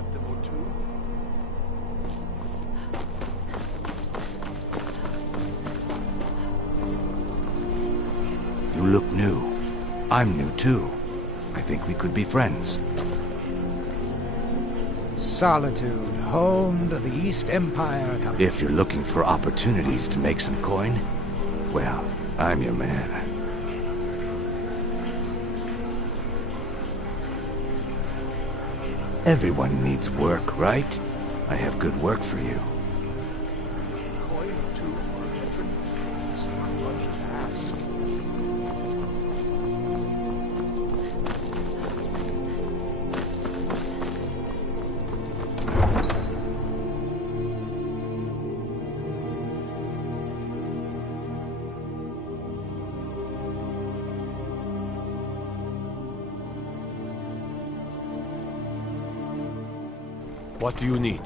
acceptable too? You look new. I'm new too. I think we could be friends. Solitude, home to the East Empire Company. If you're looking for opportunities to make some coin, well, I'm your man. Everyone needs work, right? I have good work for you. Coin or two for a veteran? It's not much to ask. What do you need?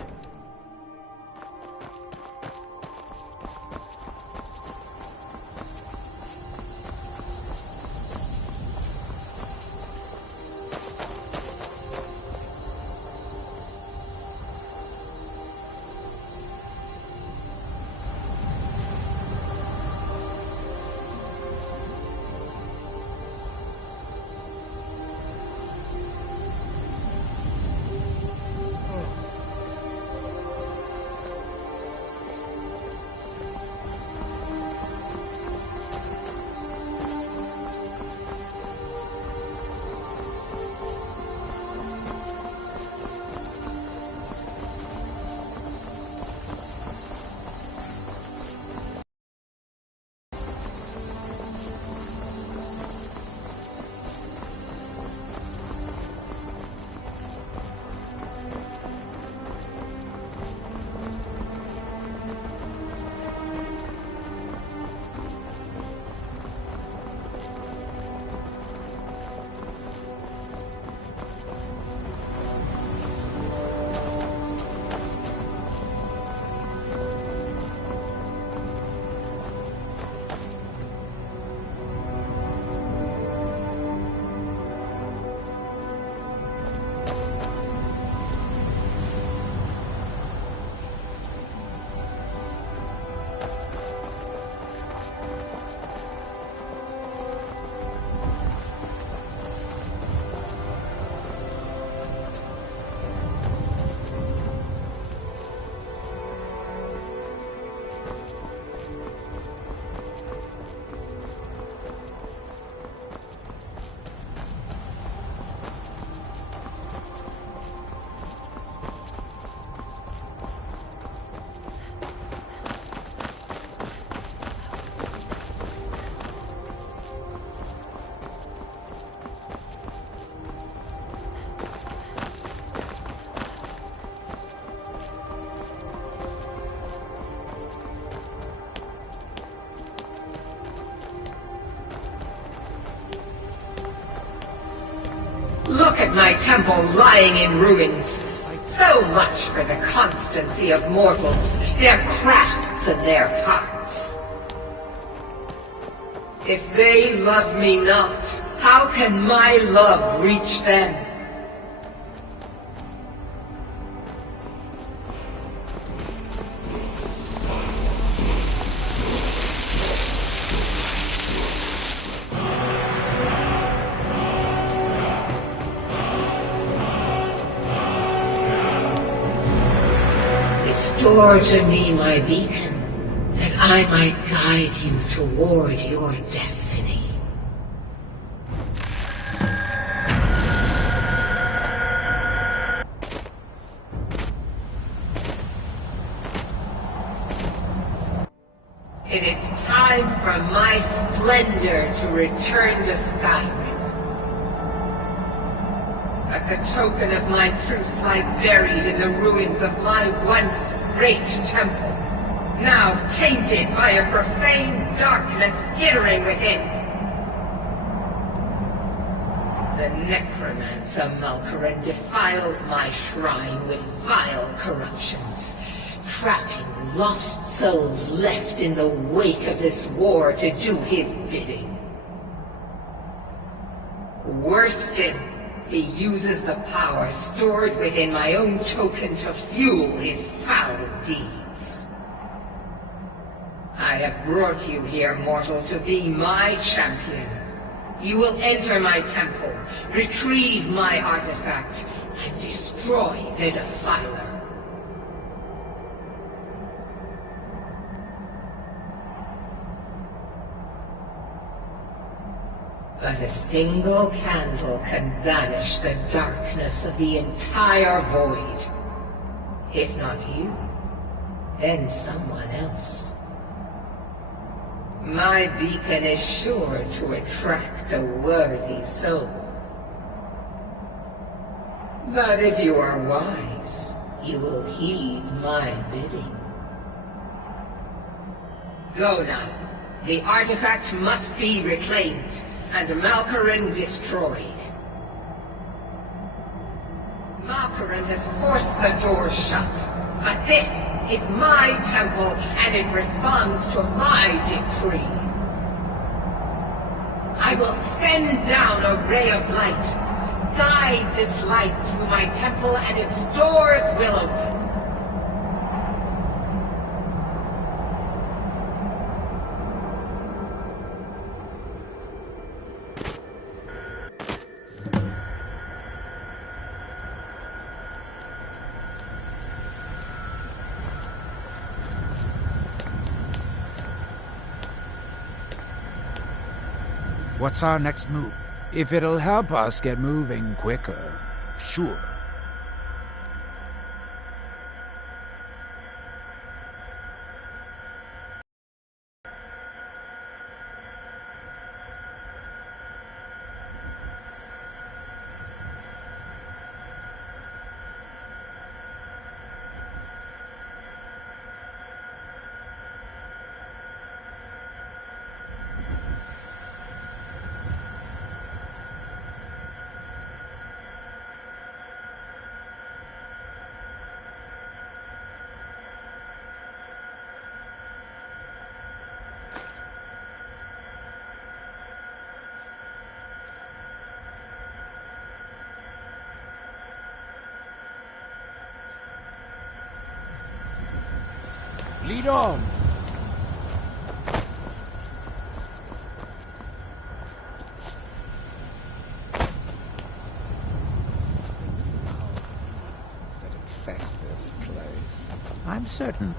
Look at my temple lying in ruins. So much for the constancy of mortals, their crafts and their hearts. If they love me not, how can my love reach them? Restore to me my beacon, that I might guide you toward your destiny. It is time for my splendor to return to Skyrim. But the token of my truth lies buried in the ruins of my once great temple, now tainted by a profane darkness skittering within. The necromancer Malkaran defiles my shrine with vile corruptions, trapping lost souls left in the wake of this war to do his bidding. Worse still, he uses the power stored within my own token to fuel his foul deeds. I have brought you here, mortal, to be my champion. You will enter my temple, retrieve my artifact, and destroy the Defiler. But a single candle can banish the darkness of the entire void. If not you, then someone else. My beacon is sure to attract a worthy soul. But if you are wise, you will heed my bidding. Go now. The artifact must be reclaimed, and Malkoran destroyed. Malkoran has forced the door shut, but this is my temple, and it responds to my decree. I will send down a ray of light. Guide this light through my temple, and its doors will open. What's our next move? If it'll help us get moving quicker, sure. Lead on! That infest this place. I'm certain.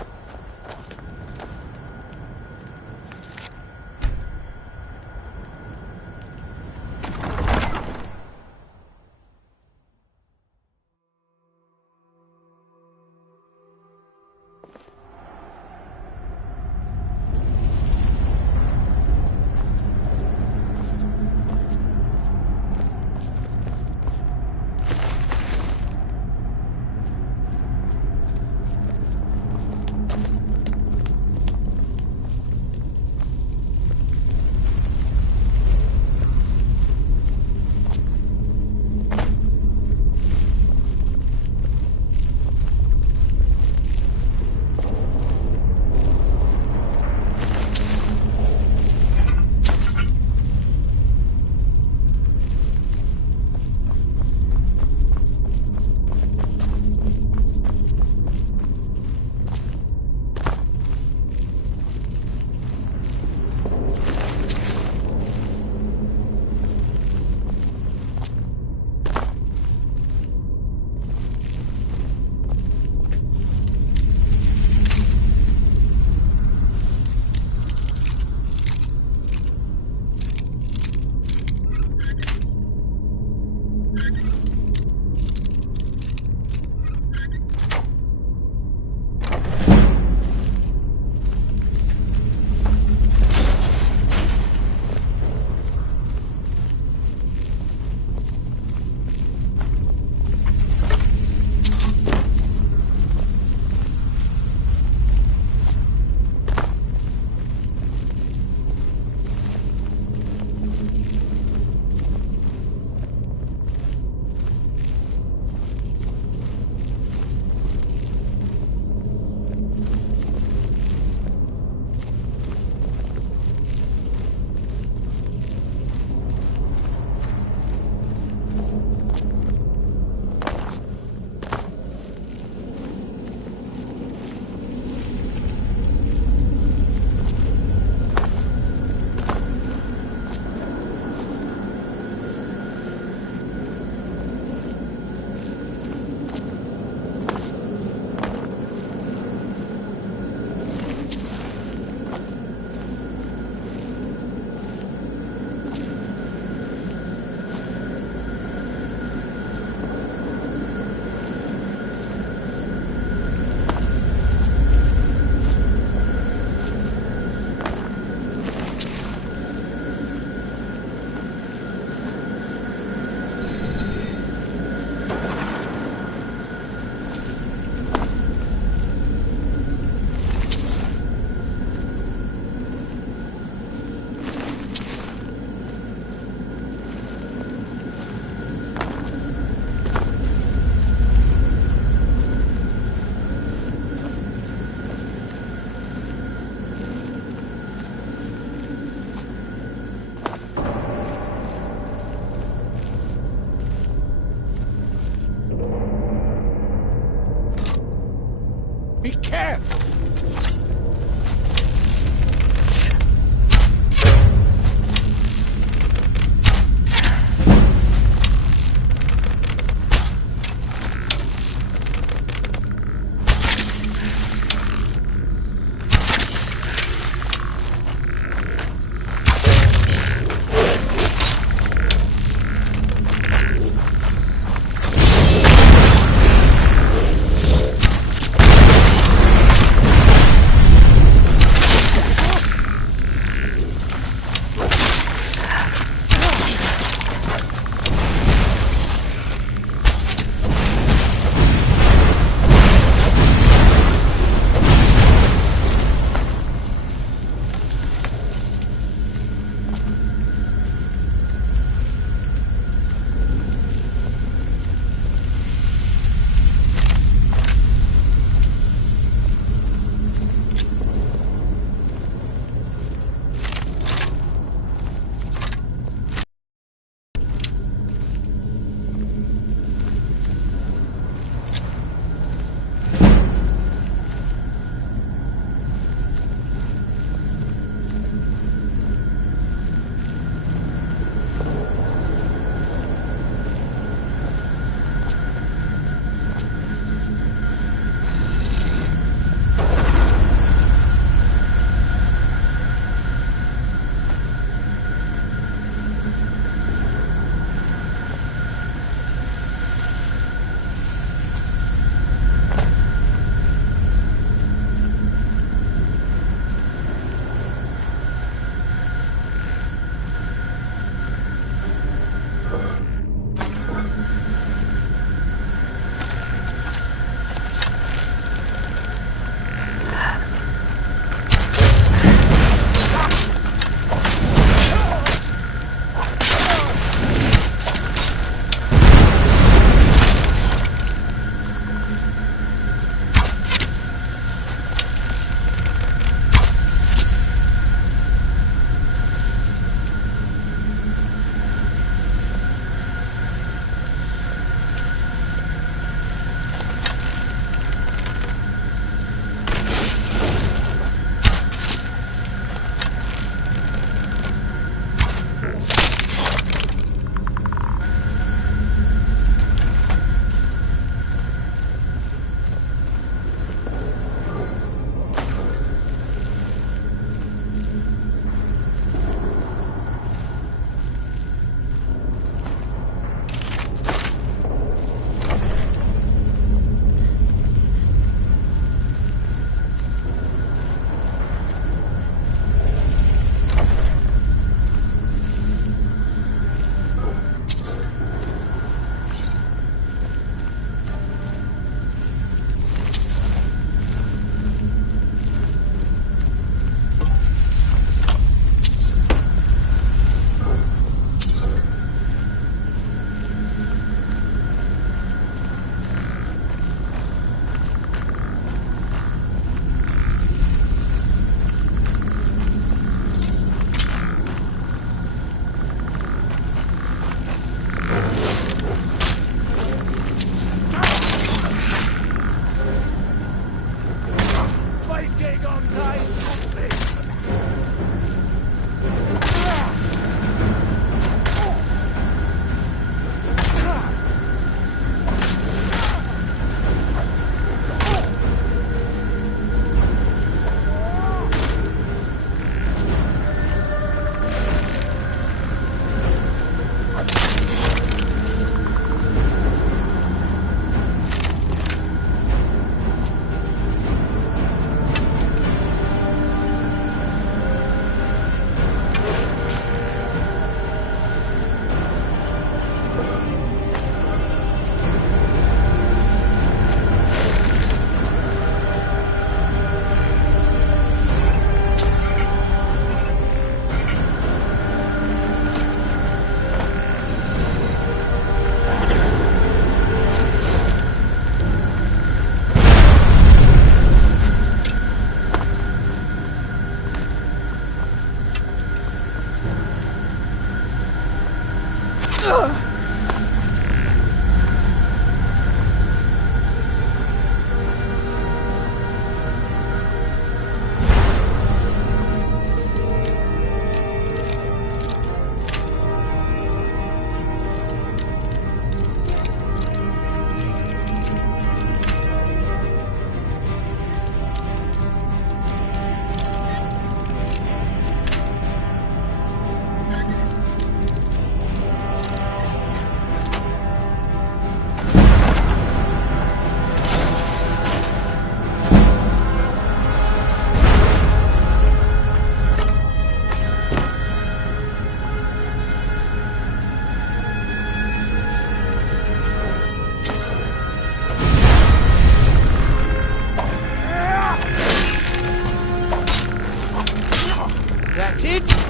That's it?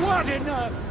What enough?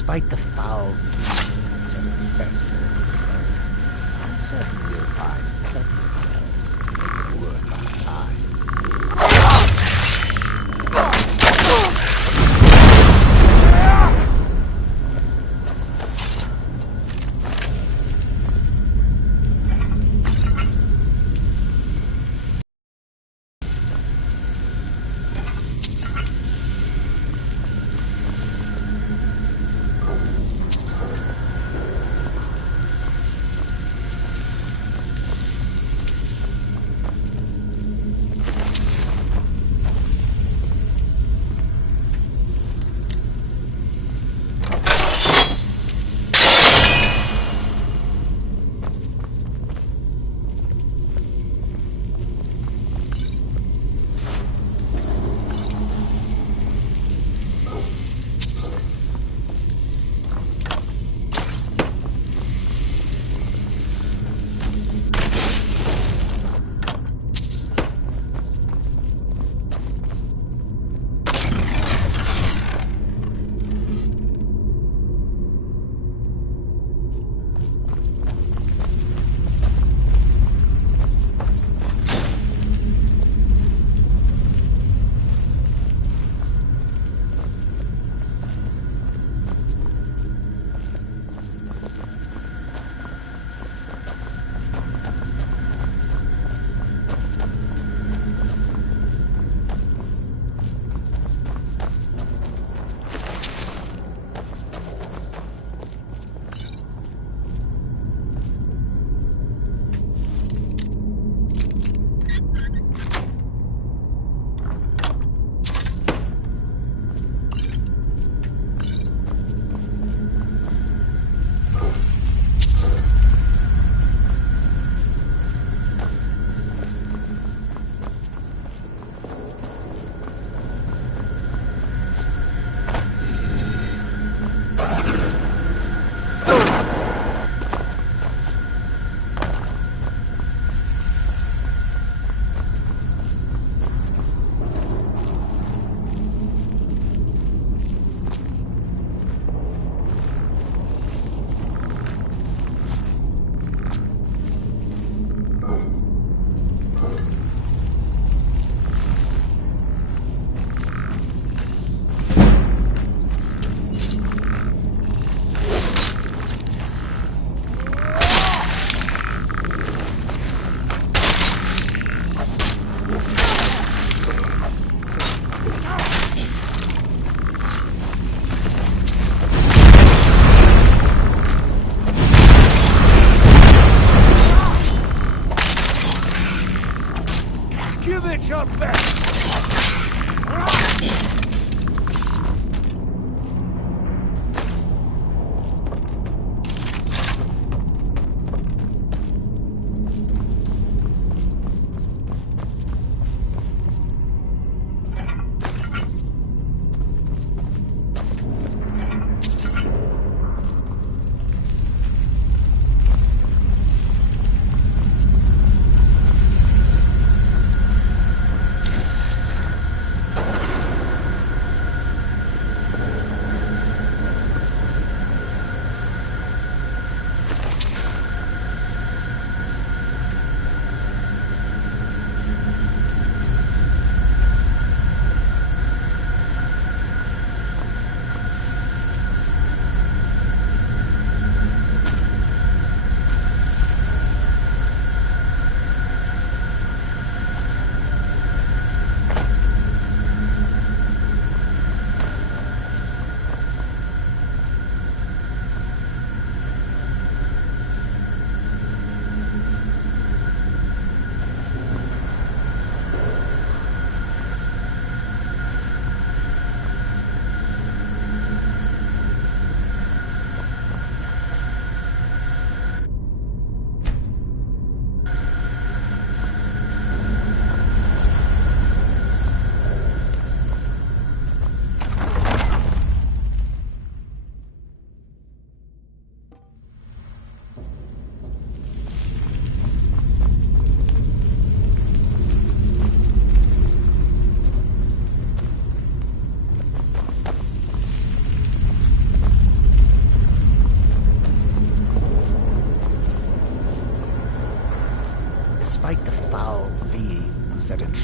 Despite the foul fumes that infest this place, I'm certain you'll find plenty to make it worth our time.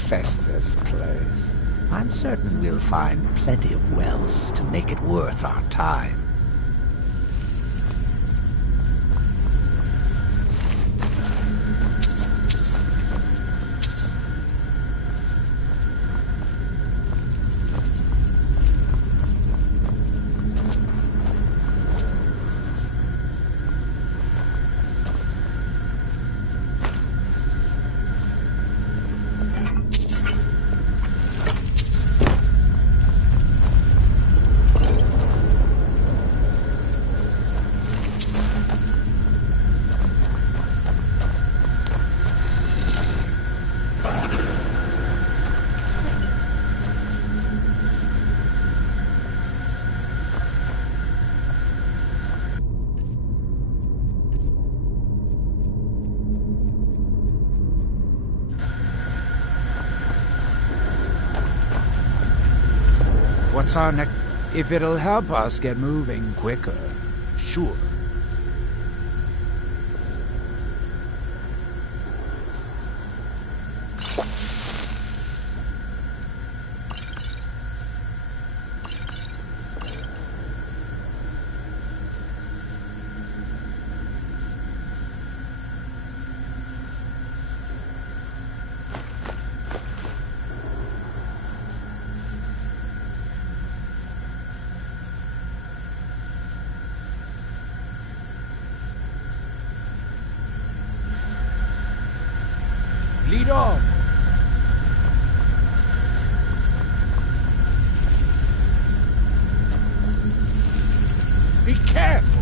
Festus place. I'm certain we'll find plenty of wealth to make it worth our time. What's our next... If it'll help us get moving quicker, sure. Lead on! Be careful!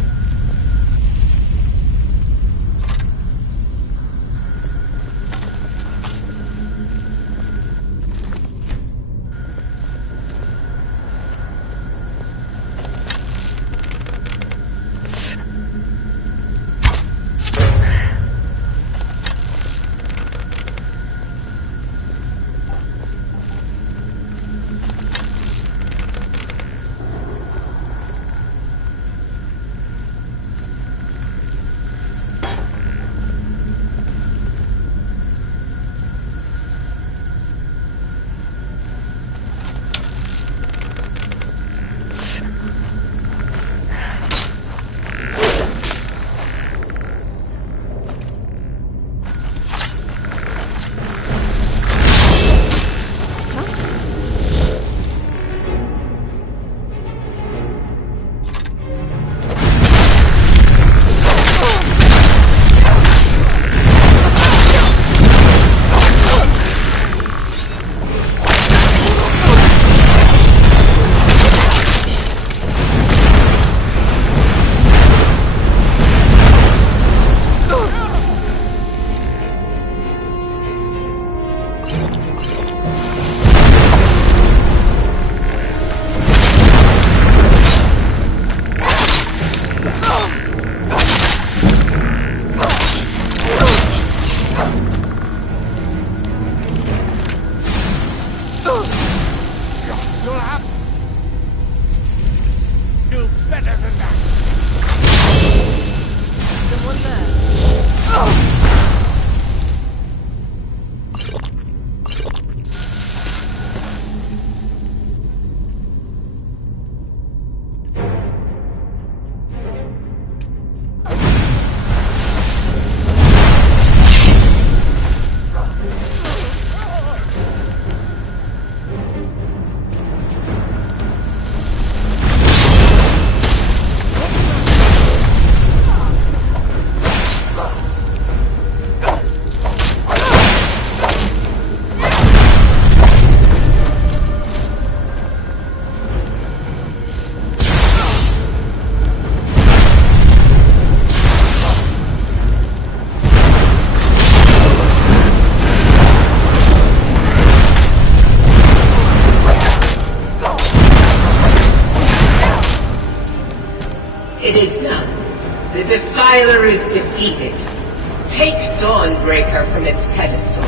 It is done. The Defiler is defeated. Take Dawnbreaker from its pedestal.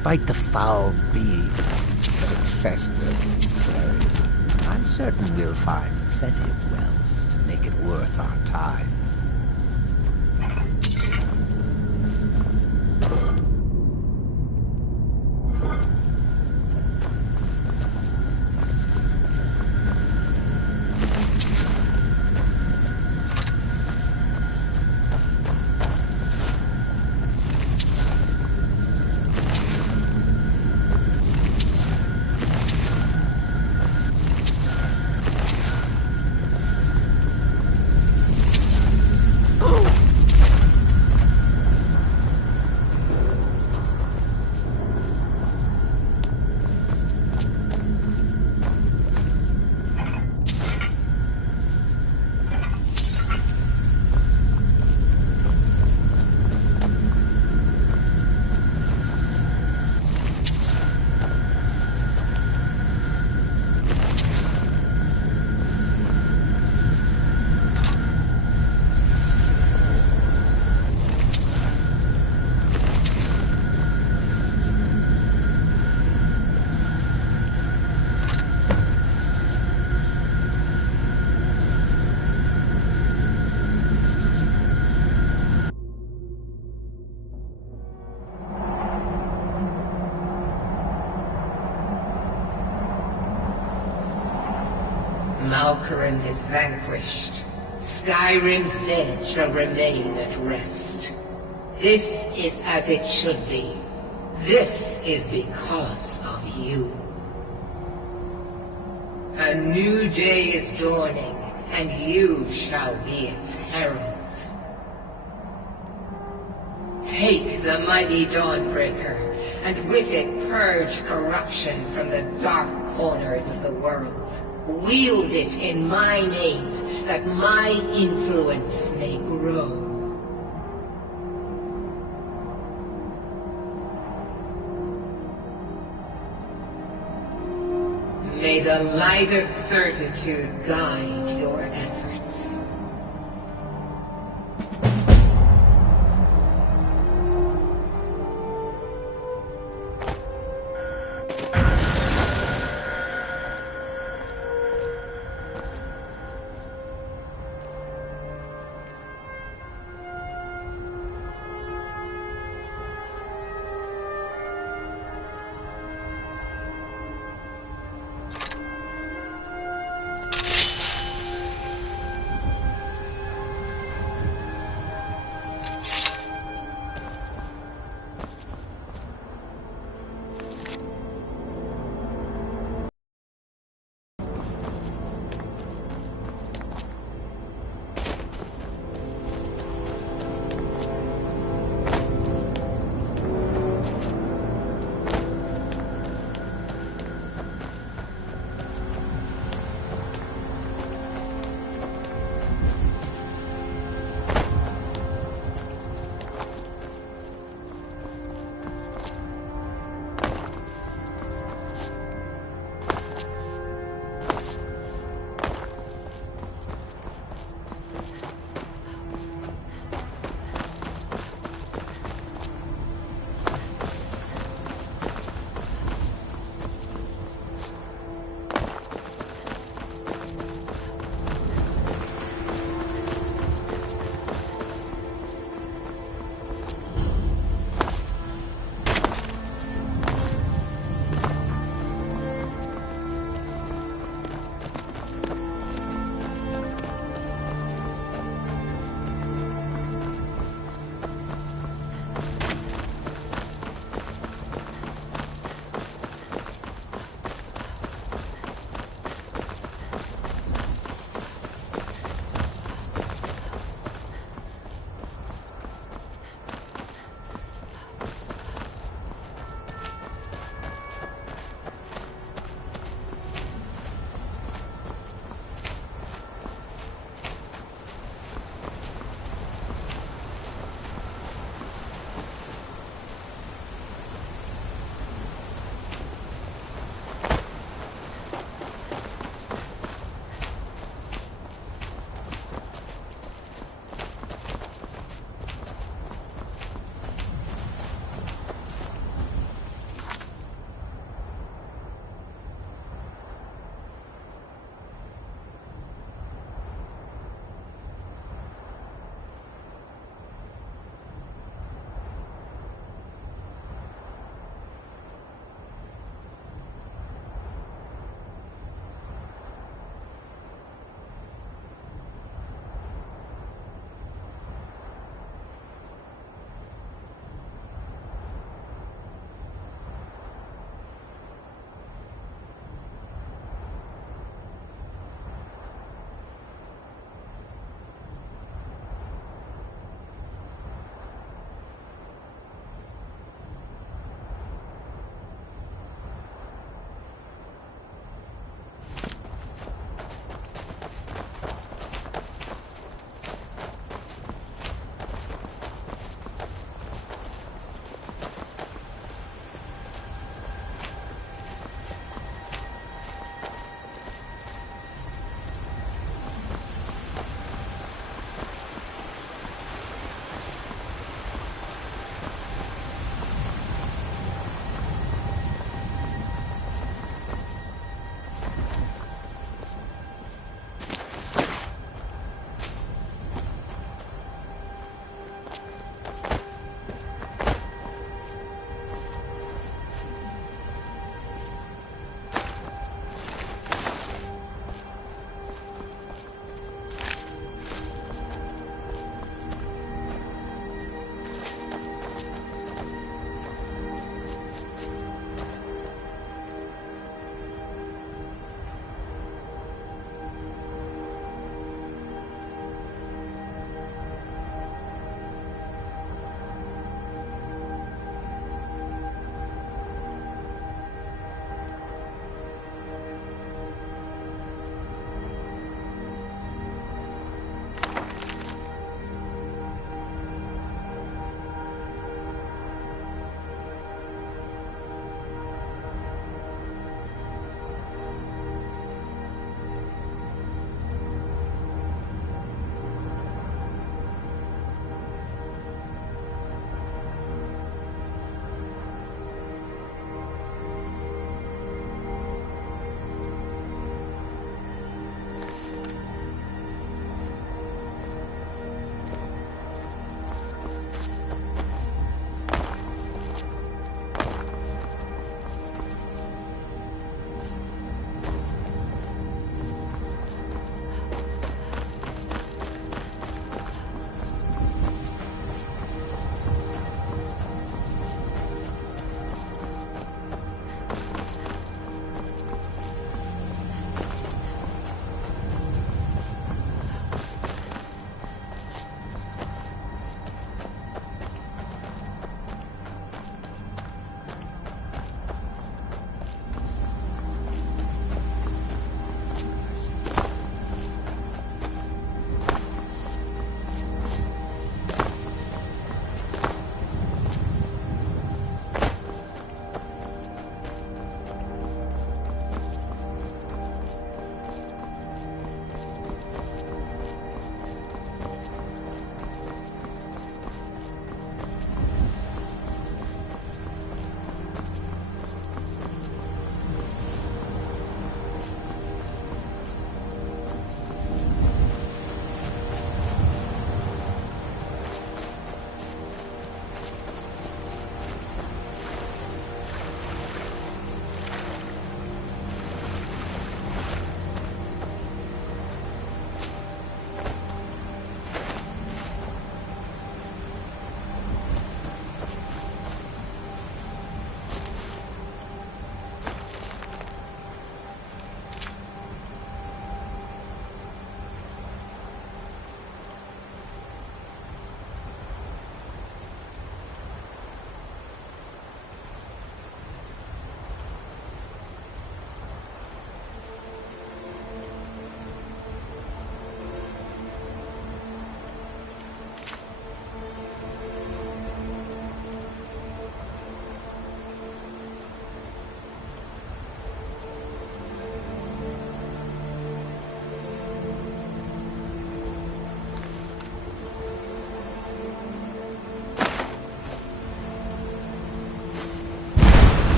despite the foul being that infested place, I'm certain we'll find plenty of wealth to make it worth our time. Malkoran is vanquished. Skyrim's dead shall remain at rest. This is as it should be. This is because of you. A new day is dawning, and you shall be its herald. Take the mighty Dawnbreaker, and with it purge corruption from the dark corners of the world. Wield it in my name, that my influence may grow. May the light of certitude guide your efforts.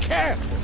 careful!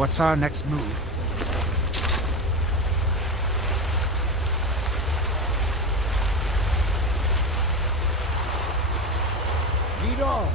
What's our next move? Lead on.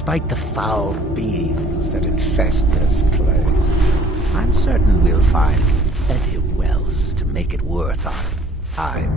despite the foul beings that infest this place, I'm certain we'll find plenty of wealth to make it worth our time.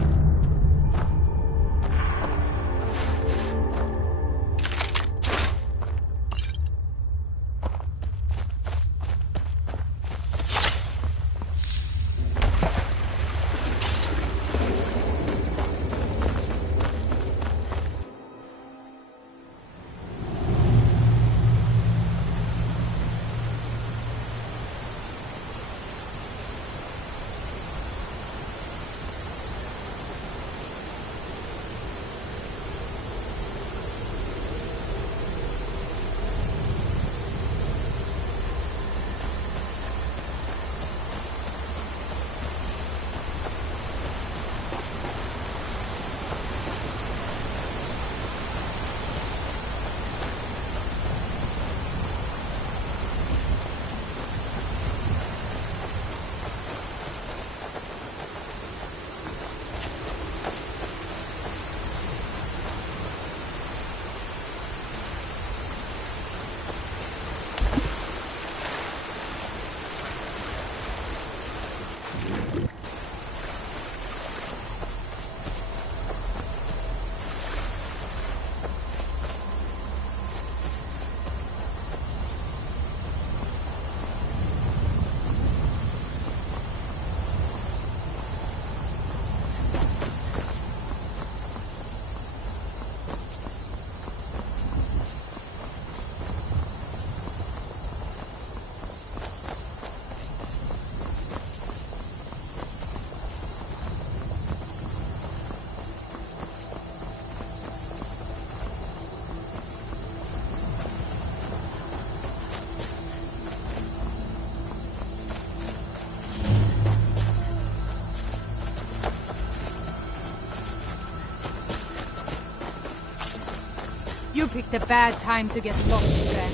You picked a bad time to get lost, then.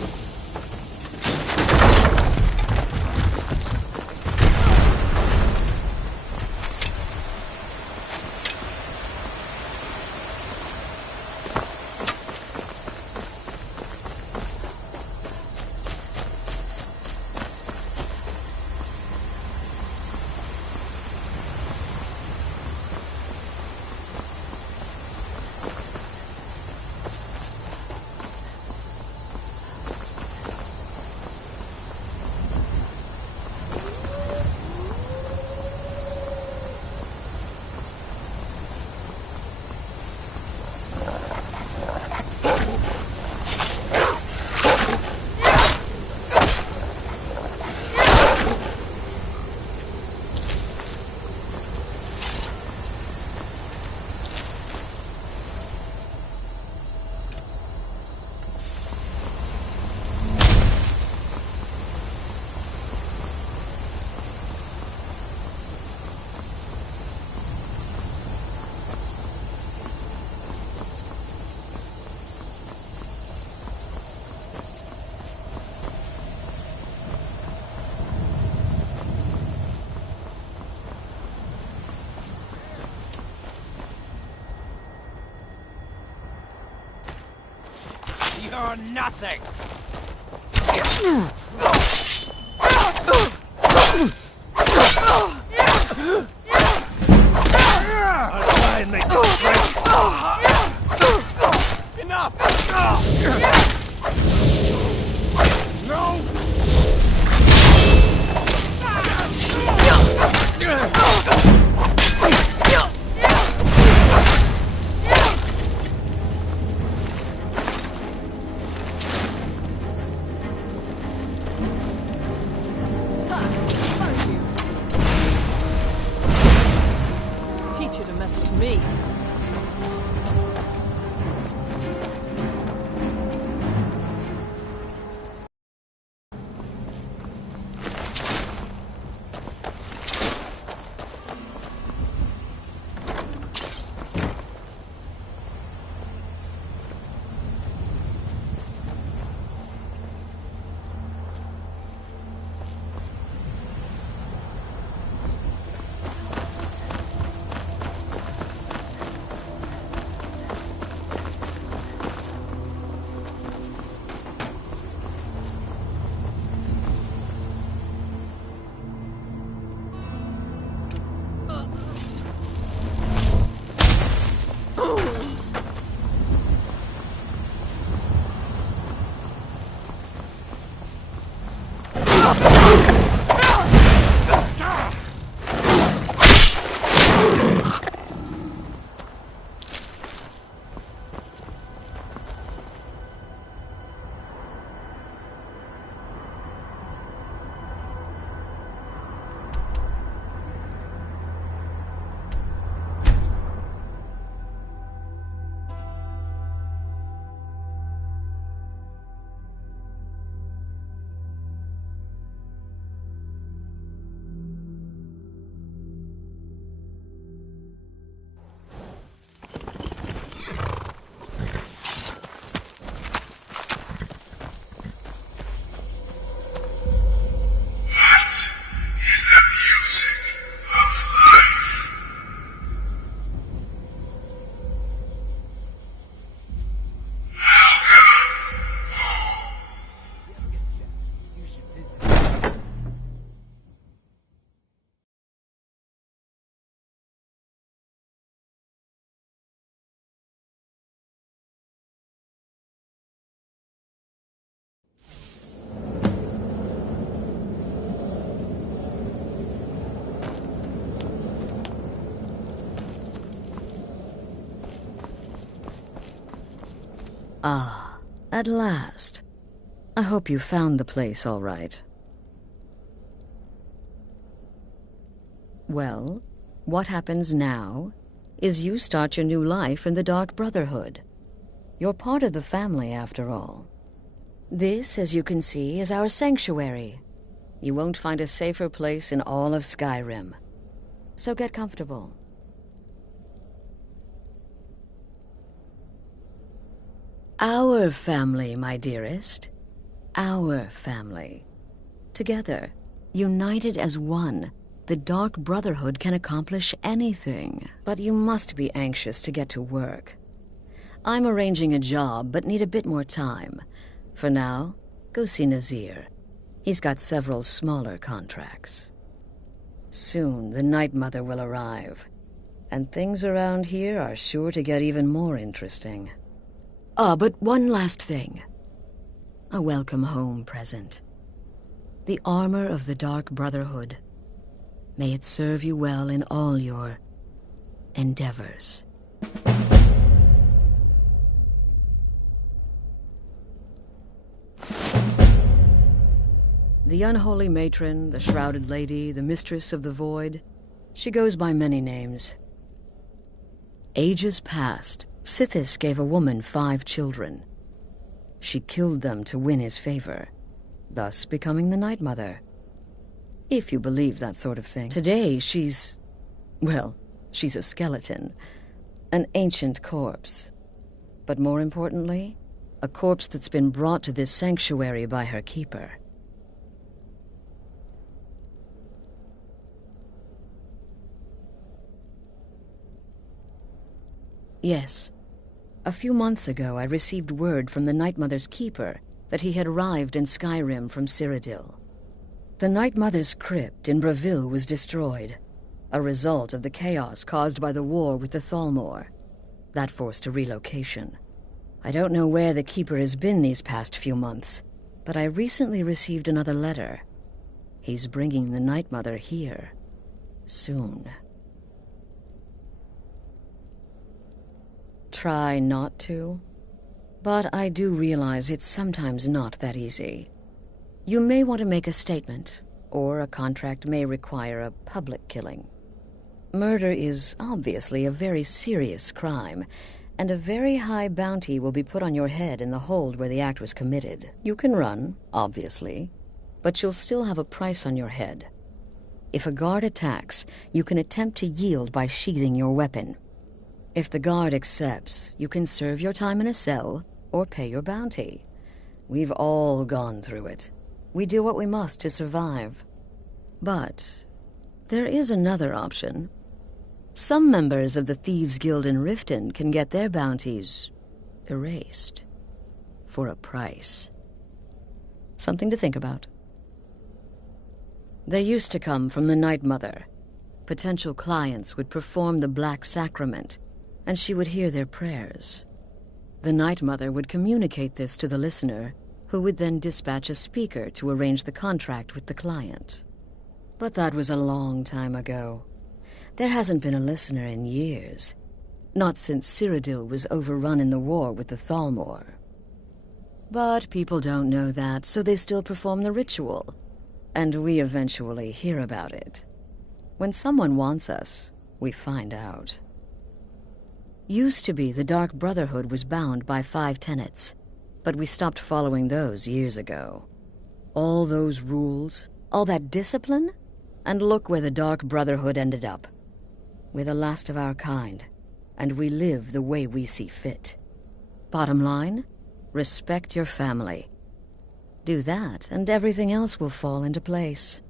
You're nothing! I'll try and make this straight. Enough! No! Teach you to mess with me. Ah, at last. I hope you found the place all right. Well, what happens now is you start your new life in the Dark Brotherhood. You're part of the family, after all. This, as you can see, is our sanctuary. You won't find a safer place in all of Skyrim. So get comfortable. Our family, my dearest. Our family. Together, united as one, the Dark Brotherhood can accomplish anything. But you must be anxious to get to work. I'm arranging a job, but need a bit more time. For now, go see Nazir. He's got several smaller contracts. Soon, the Night Mother will arrive, and things around here are sure to get even more interesting. Ah, but one last thing. A welcome home present. The armor of the Dark Brotherhood. May it serve you well in all your endeavors. The unholy matron, the shrouded lady, the mistress of the void. She goes by many names. Ages past, Sithis gave a woman 5 children. She killed them to win his favor, thus becoming the Night Mother. If you believe that sort of thing. Today, she's a skeleton. An ancient corpse. But more importantly, a corpse that's been brought to this sanctuary by her keeper. Yes. A few months ago, I received word from the Night Mother's keeper that he had arrived in Skyrim from Cyrodiil. The Night Mother's crypt in Bravil was destroyed, a result of the chaos caused by the war with the Thalmor. That forced a relocation. I don't know where the keeper has been these past few months, but I recently received another letter. He's bringing the Night Mother here. Soon. Try not to, but I do realize it's sometimes not that easy. You may want to make a statement, or a contract may require a public killing. Murder is obviously a very serious crime, and a very high bounty will be put on your head in the hold where the act was committed. You can run, obviously, but you'll still have a price on your head. If a guard attacks, you can attempt to yield by sheathing your weapon. If the guard accepts, you can serve your time in a cell or pay your bounty. We've all gone through it. We do what we must to survive. But there is another option. Some members of the Thieves' Guild in Riften can get their bounties erased for a price. Something to think about. They used to come from the Night Mother. Potential clients would perform the Black Sacrament, and she would hear their prayers. The Night Mother would communicate this to the listener, who would then dispatch a speaker to arrange the contract with the client. But that was a long time ago. There hasn't been a listener in years. Not since Cyrodiil was overrun in the war with the Thalmor. But people don't know that, so they still perform the ritual. And we eventually hear about it. When someone wants us, we find out. Used to be the Dark Brotherhood was bound by 5 tenets, but we stopped following those years ago. All those rules, all that discipline, and look where the Dark Brotherhood ended up. We're the last of our kind, and we live the way we see fit. Bottom line, respect your family. Do that, and everything else will fall into place.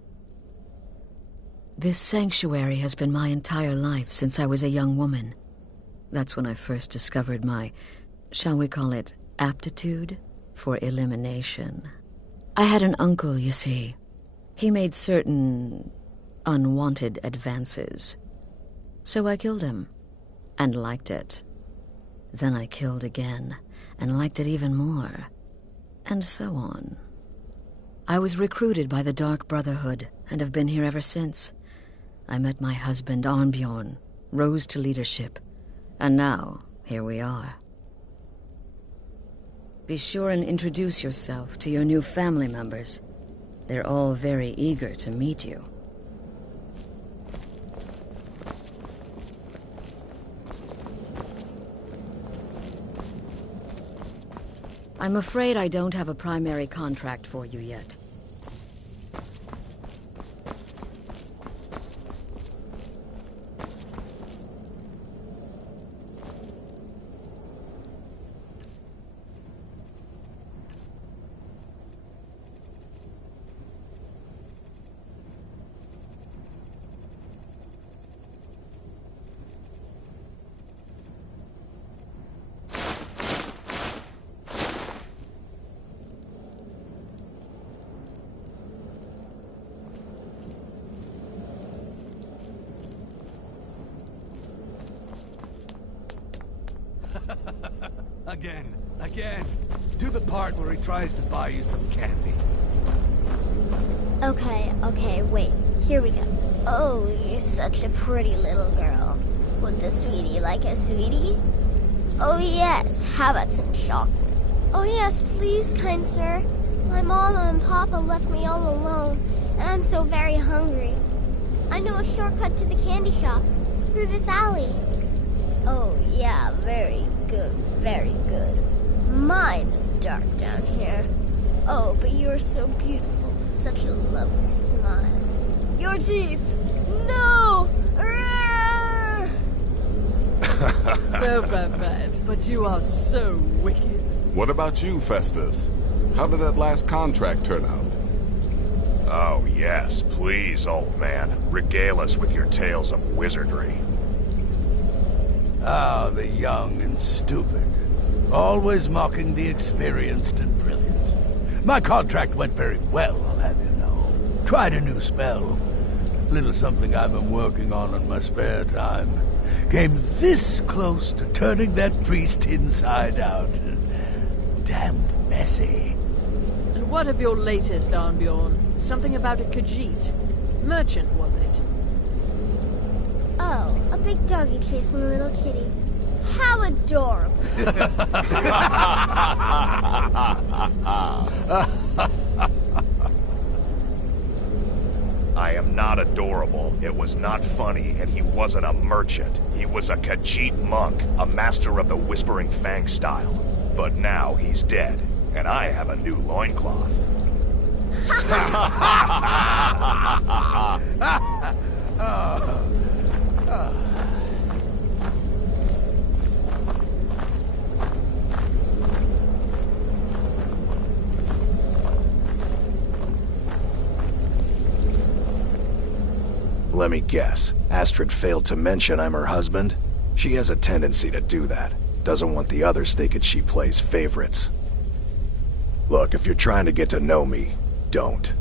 This sanctuary has been my entire life since I was a young woman. That's when I first discovered my, shall we call it, aptitude for elimination. I had an uncle, you see. He made certain unwanted advances. So I killed him, and liked it. Then I killed again, and liked it even more, and so on. I was recruited by the Dark Brotherhood, and have been here ever since. I met my husband, Arnbjorn, rose to leadership, and now, here we are. Be sure and introduce yourself to your new family members. They're all very eager to meet you. I'm afraid I don't have a primary contract for you yet. Again. Do the part where he tries to buy you some candy. Okay, wait. Here we go. Oh, you're such a pretty little girl. Would the sweetie like a sweetie? Oh yes, how about some chocolate? Oh yes, please, kind sir. My mama and papa left me all alone, and I'm so very hungry. I know a shortcut to the candy shop, through this alley. Oh yeah, very good, very good. Mine's dark down here. Oh, but you're so beautiful. Such a lovely smile. Your teeth! No! So bad, but you are so wicked. What about you, Festus? How did that last contract turn out? Oh, yes. Please, old man. Regale us with your tales of wizardry. Ah, the young and stupid. Always mocking the experienced and brilliant. My contract went very well, I'll have you know. Tried a new spell. Little something I've been working on in my spare time. Came this close to turning that priest inside out. Damned messy. And what of your latest, Arnbjorn? Something about a Khajiit. Merchant, was it? Oh, a big doggy chasing a little kitty. How adorable. I am not adorable. It was not funny, and he wasn't a merchant. He was a Khajiit monk, a master of the Whispering Fang style. But now he's dead, and I have a new loincloth. Let me guess. Astrid failed to mention I'm her husband? She has a tendency to do that. Doesn't want the others thinking she plays favorites. Look, if you're trying to get to know me, don't.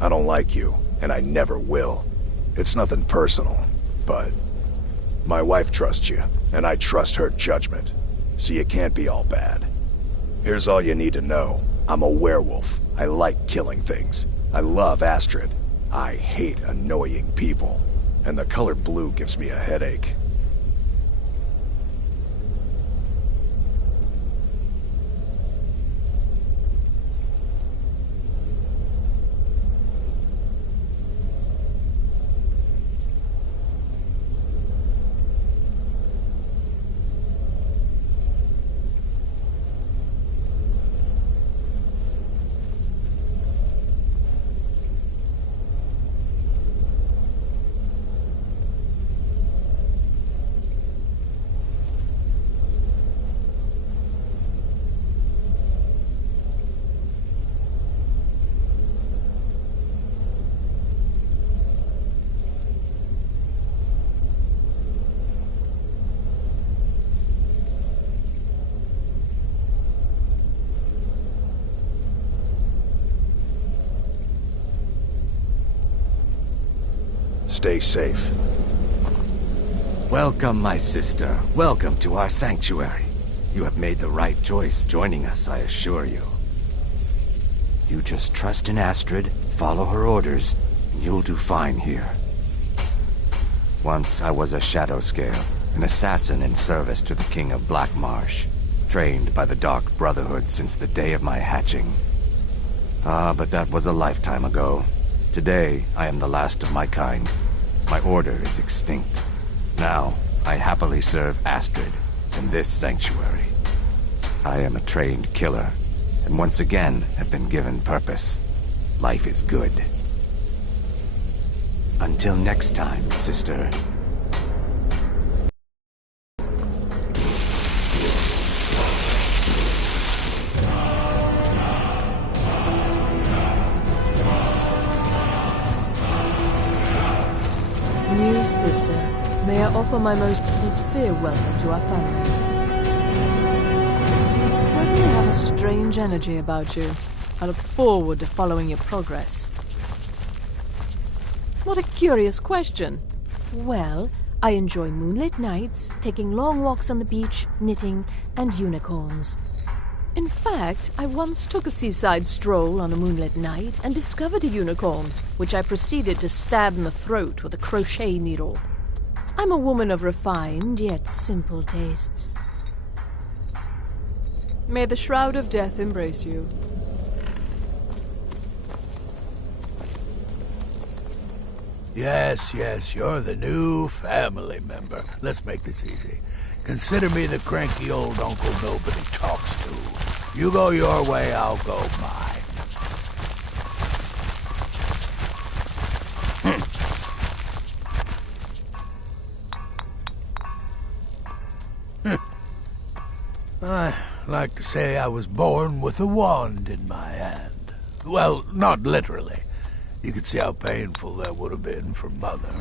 I don't like you, and I never will. It's nothing personal, but my wife trusts you, and I trust her judgment. So you can't be all bad. Here's all you need to know. I'm a werewolf. I like killing things. I love Astrid. I hate annoying people. And the color blue gives me a headache. Stay safe. Welcome, my sister. Welcome to our sanctuary. You have made the right choice joining us, I assure you. You just trust in Astrid, follow her orders, and you'll do fine here. Once I was a shadow scale, an assassin in service to the King of Black Marsh. trained by the Dark Brotherhood since the day of my hatching. Ah, but that was a lifetime ago. Today, I am the last of my kind. My order is extinct. Now, I happily serve Astrid in this sanctuary. I am a trained killer, and once again have been given purpose. Life is good. Until next time, sister. New sister, may I offer my most sincere welcome to our family. You certainly have a strange energy about you. I look forward to following your progress. What a curious question. Well, I enjoy moonlit nights, taking long walks on the beach, knitting, and unicorns. In fact, I once took a seaside stroll on a moonlit night and discovered a unicorn, which I proceeded to stab in the throat with a crochet needle. I'm a woman of refined yet simple tastes. May the shroud of death embrace you. Yes, you're the new family member. Let's make this easy. Consider me the cranky old uncle nobody talks to. You go your way, I'll go mine. I like to say I was born with a wand in my hand. Well, not literally. You could see how painful that would have been for Mother.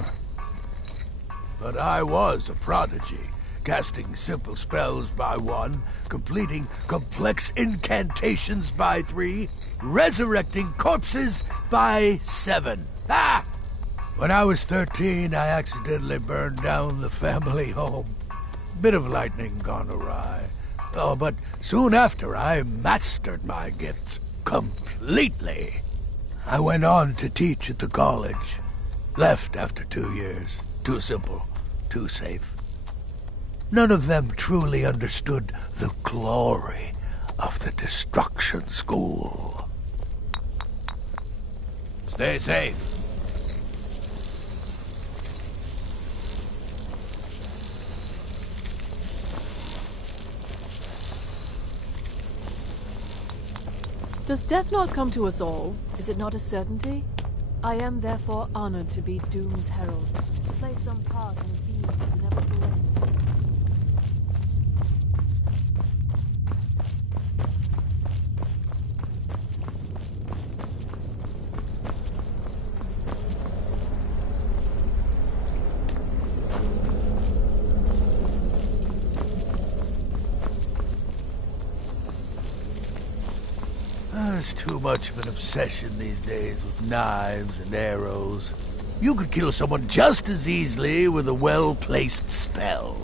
But I was a prodigy, casting simple spells by 1, completing complex incantations by 3, resurrecting corpses by 7. Ah! When I was 13, I accidentally burned down the family home. Bit of lightning gone awry. Oh, but soon after, I mastered my gifts completely. I went on to teach at the college. Left after 2 years. Too simple. Too safe. None of them truly understood the glory of the Destruction School. Stay safe. Does death not come to us all? Is it not a certainty? I am therefore honored to be Doom's herald, to play some part in being's inevitable end. There's too much of an obsession these days with knives and arrows. You could kill someone just as easily with a well-placed spell.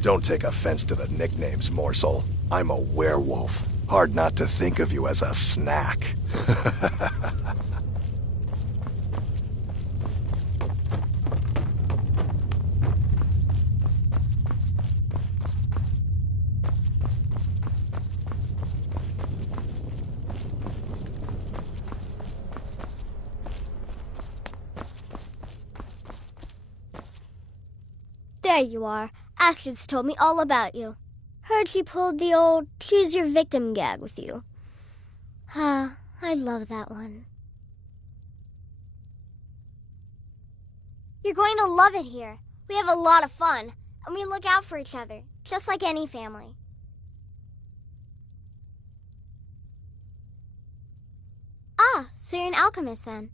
Don't take offense to the nicknames, morsel. I'm a werewolf. Hard not to think of you as a snack. There you are. Astrid's told me all about you. Heard she pulled the old choose your victim gag with you. Ah, I love that one. You're going to love it here. We have a lot of fun, and we look out for each other, just like any family. Ah, so you're an alchemist then.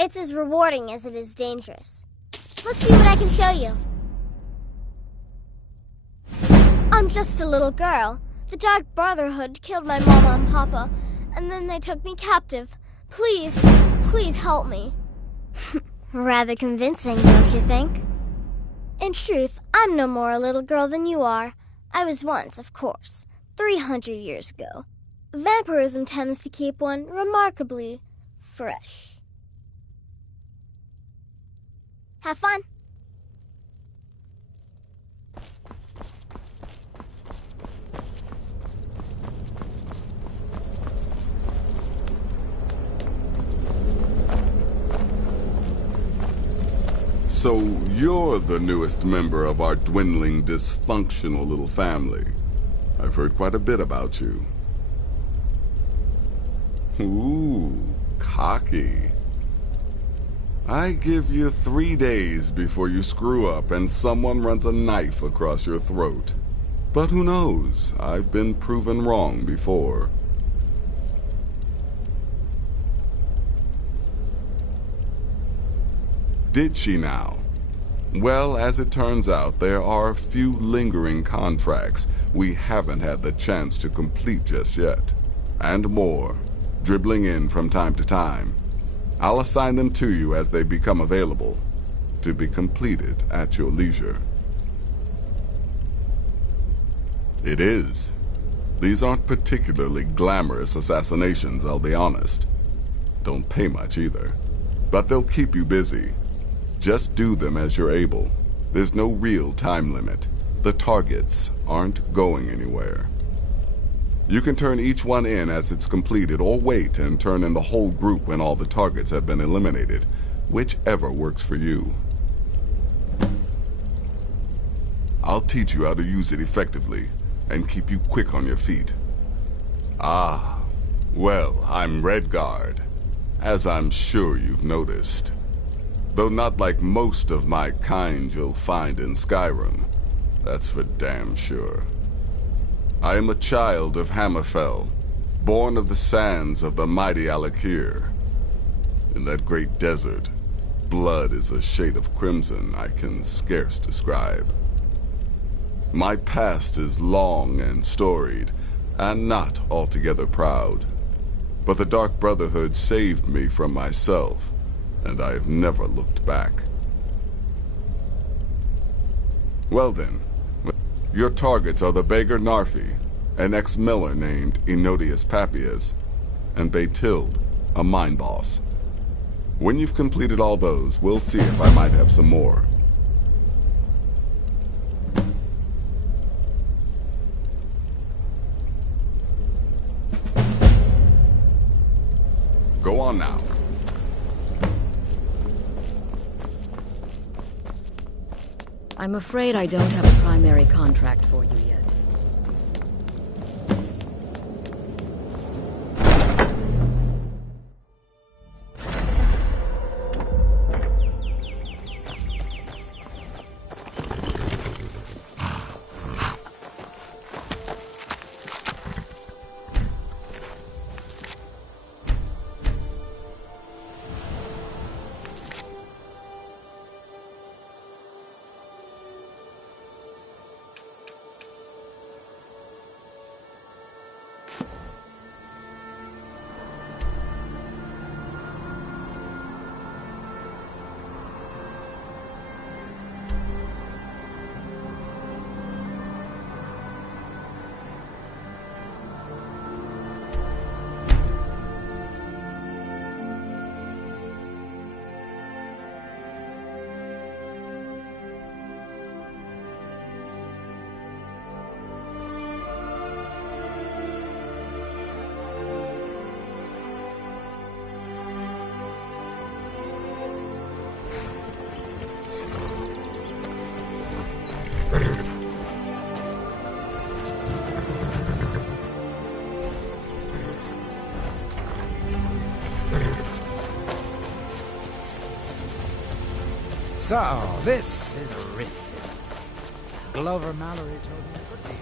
It's as rewarding as it is dangerous. Let's see what I can show you. I'm just a little girl. The Dark Brotherhood killed my mama and papa, and then they took me captive. Please, please help me. Rather convincing, don't you think? In truth, I'm no more a little girl than you are. I was once, of course, 300 years ago. Vampirism tends to keep one remarkably fresh. Have fun. So you're the newest member of our dwindling, dysfunctional little family. I've heard quite a bit about you. Ooh, cocky. I give you 3 days before you screw up and someone runs a knife across your throat. But who knows? I've been proven wrong before. Did she now? Well, as it turns out, there are a few lingering contracts we haven't had the chance to complete just yet. And more, dribbling in from time to time. I'll assign them to you as they become available, to be completed at your leisure. It is. These aren't particularly glamorous assassinations, I'll be honest. Don't pay much either. But they'll keep you busy. Just do them as you're able. There's no real time limit. The targets aren't going anywhere. You can turn each one in as it's completed, or wait and turn in the whole group when all the targets have been eliminated. Whichever works for you. I'll teach you how to use it effectively, and keep you quick on your feet. Ah, well, I'm Redguard, as I'm sure you've noticed. Though not like most of my kind you'll find in Skyrim. That's for damn sure. I am a child of Hammerfell, born of the sands of the mighty Alakir. In that great desert, blood is a shade of crimson I can scarce describe. My past is long and storied, and not altogether proud. But the Dark Brotherhood saved me from myself, and I have never looked back. Well then, your targets are the beggar Narfi, an ex-miller named Enodius Papias, and Baytild, a mine boss. When you've completed all those, we'll see if I might have some more. Go on now. I'm afraid I don't have a primary contract for you yet. So, this is a rift. Glover Mallory told me a good deal.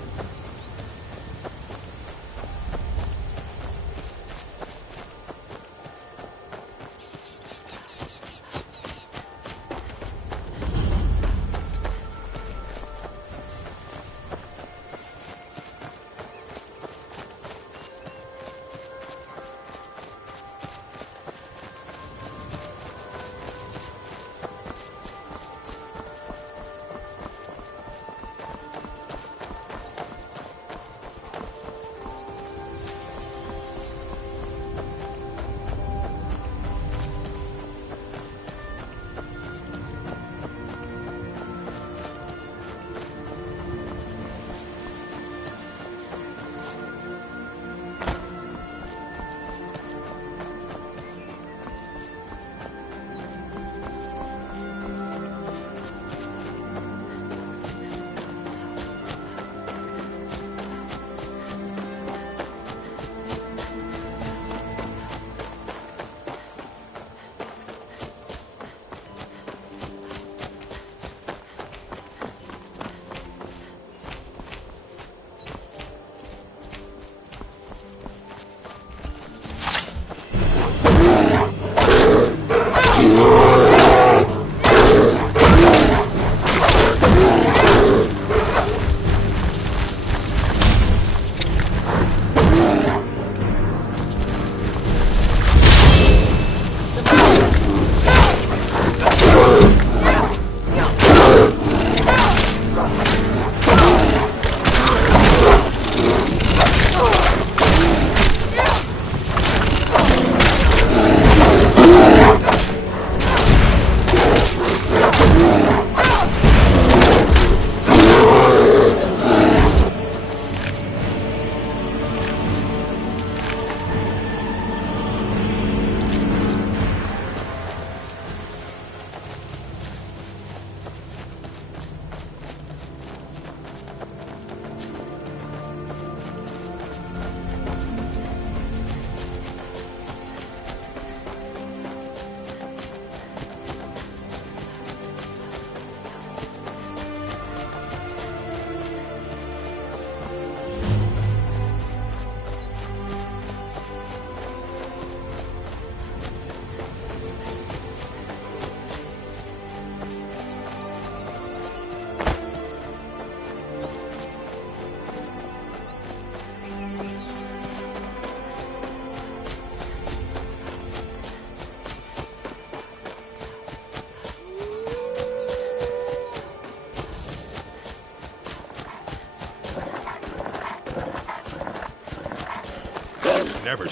never.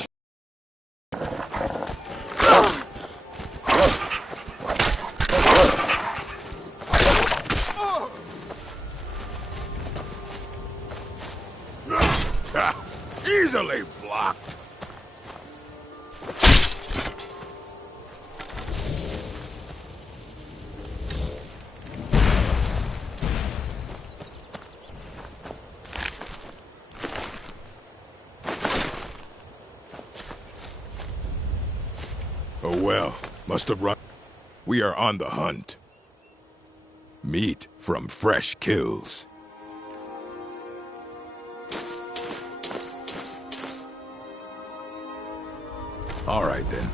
Easily blocked. Oh well, must have run. We are on the hunt. Meat from fresh kills. All right then.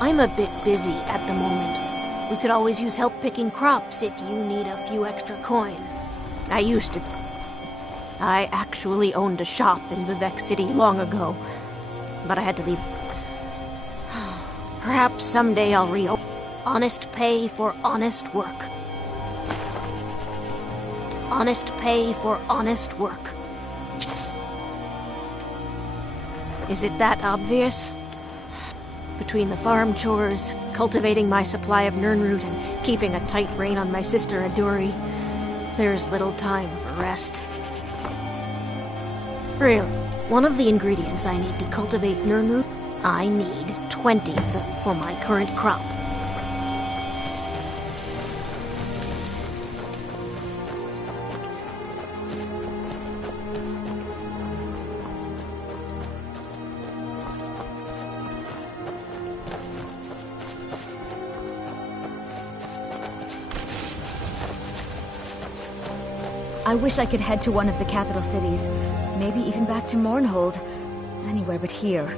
I'm a bit busy at the moment. We could always use help picking crops if you need a few extra coins. I used to. I actually owned a shop in Vivek City long ago, but I had to leave. Perhaps someday I'll reopen. Honest pay for honest work. Honest pay for honest work. Is it that obvious? Between the farm chores, cultivating my supply of Nirnroot, and keeping a tight rein on my sister Aduri, there's little time for rest. Really, one of the ingredients I need to cultivate Nirnroot, I need 20 of them for my current crop. I wish I could head to one of the capital cities. Maybe even back to Mournhold. Anywhere but here.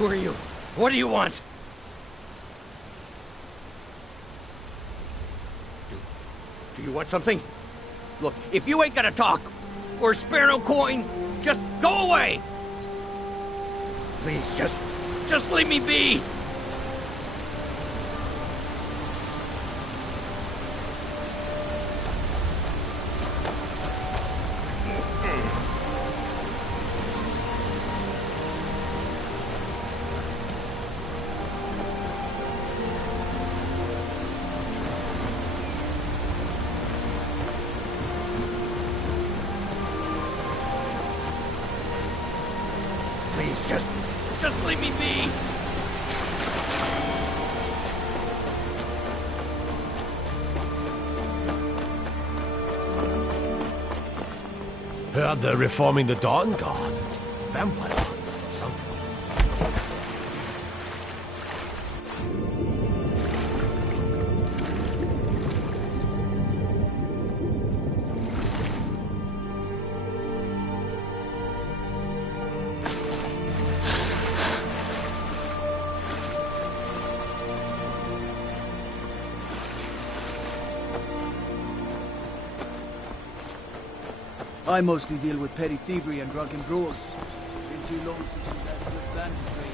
Who are you? What do you want? Do you want something? Look, if you ain't gonna talk, or spare no coin, just go away! Please, just leave me be! Please, just leave me be! Heard they're reforming the Dawn Guard. Vampire hunters or something. I mostly deal with petty thievery and drunken brawls. Been too long since we've had a good bandit raid.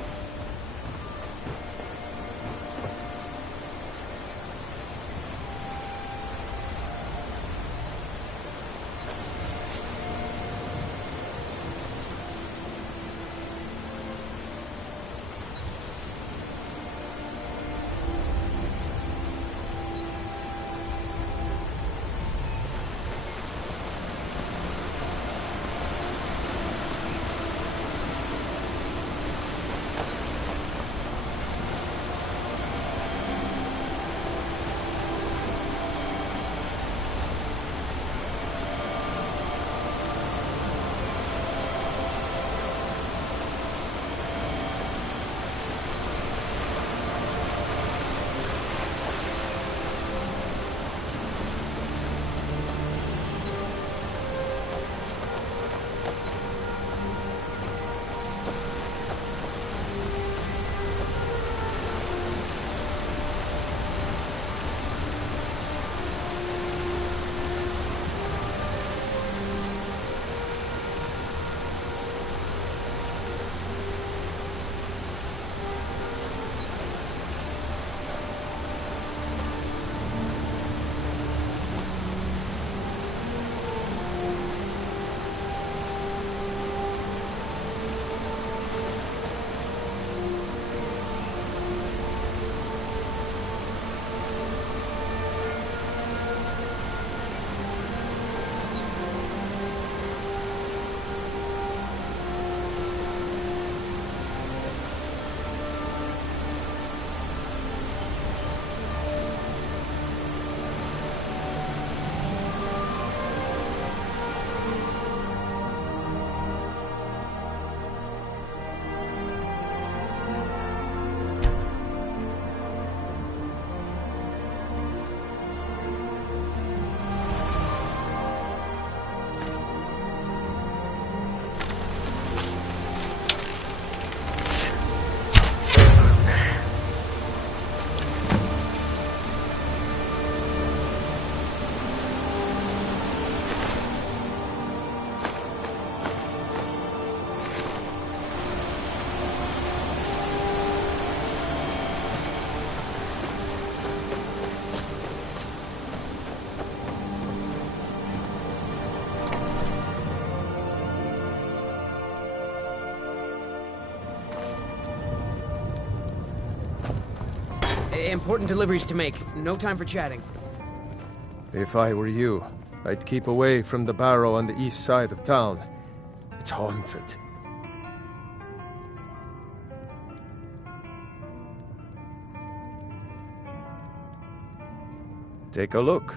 Important deliveries to make. No time for chatting. If I were you, I'd keep away from the barrow on the east side of town. It's haunted. Take a look.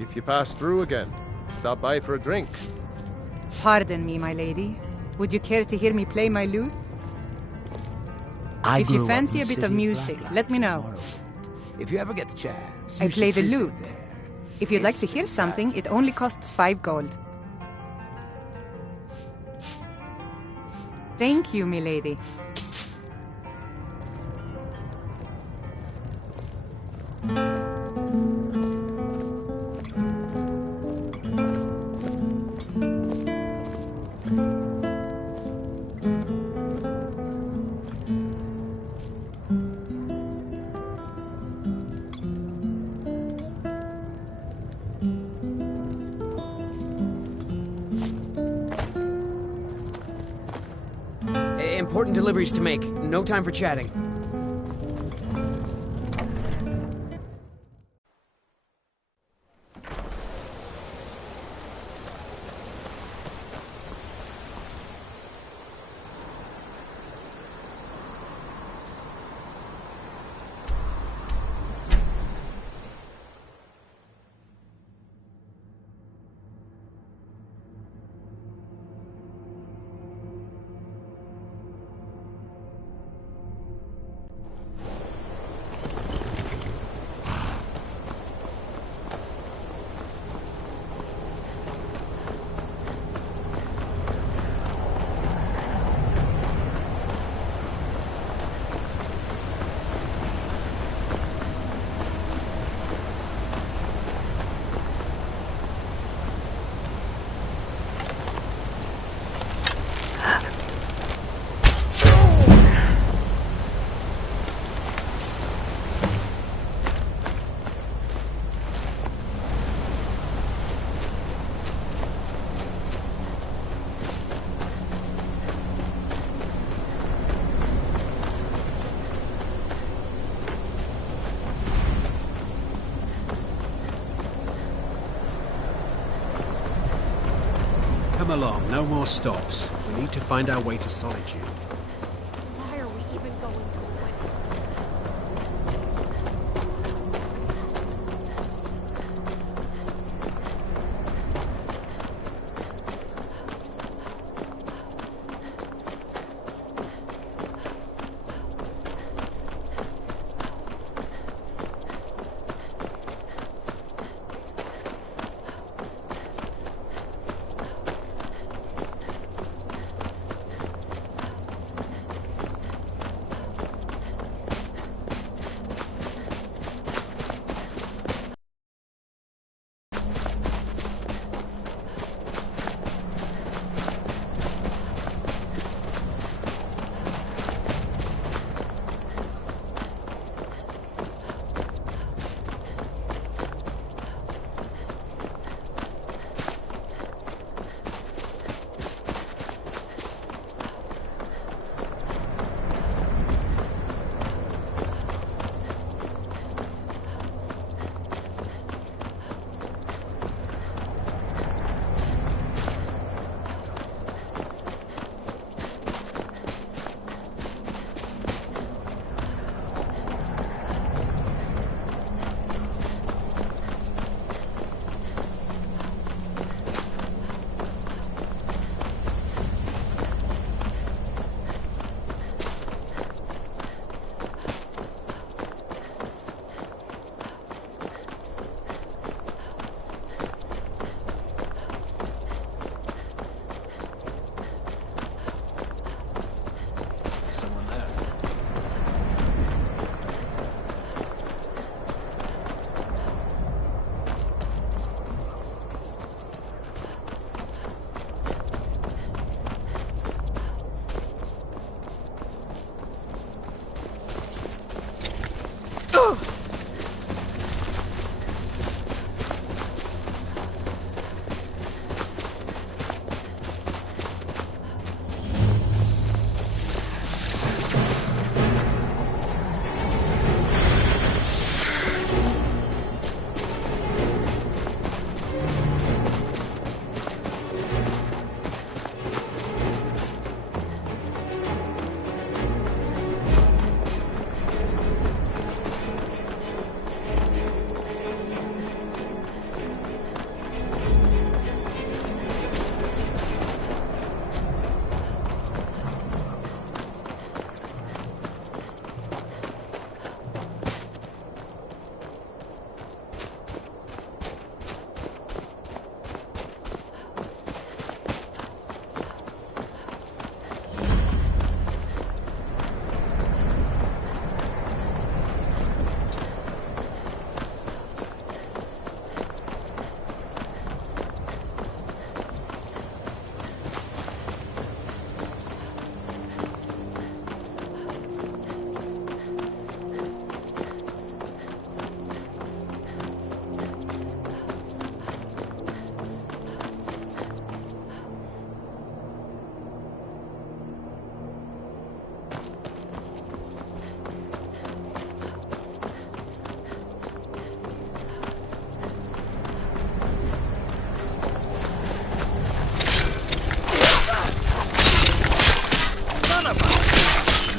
If you pass through again, stop by for a drink. Pardon me, my lady. Would you care to hear me play my lute? If you fancy a bit of music, let me know. If you ever get the chance, I play the lute. If you'd like to hear something, it only costs 5 gold. Thank you, milady. Important deliveries to make. No time for chatting. Come along, no more stops. We need to find our way to Solitude. Why are we even going to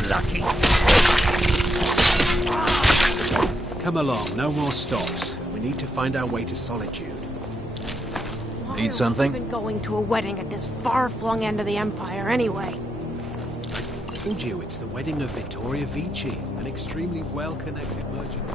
lucky. Come along, no more stops. We need to find our way to Solitude. Need something? Been going to a wedding at this far-flung end of the Empire anyway. I told you, it's the wedding of Vittoria Vici, an extremely well-connected merchant.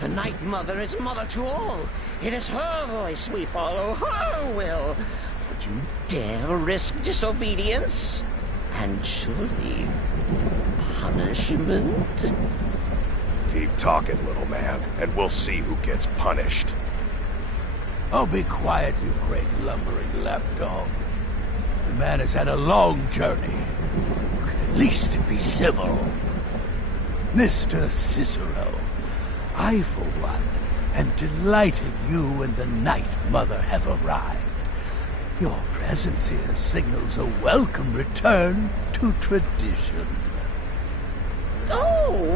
The Night Mother is mother to all. It is her voice we follow, her will. Would you dare risk disobedience? And surely punishment? Keep talking, little man, and we'll see who gets punished. Oh, be quiet, you great lumbering lapdog. The man has had a long journey. You can at least be civil. Mr. Cicero, I, for one, am delighted you and the Night Mother have arrived. Your presence here signals a welcome return to tradition.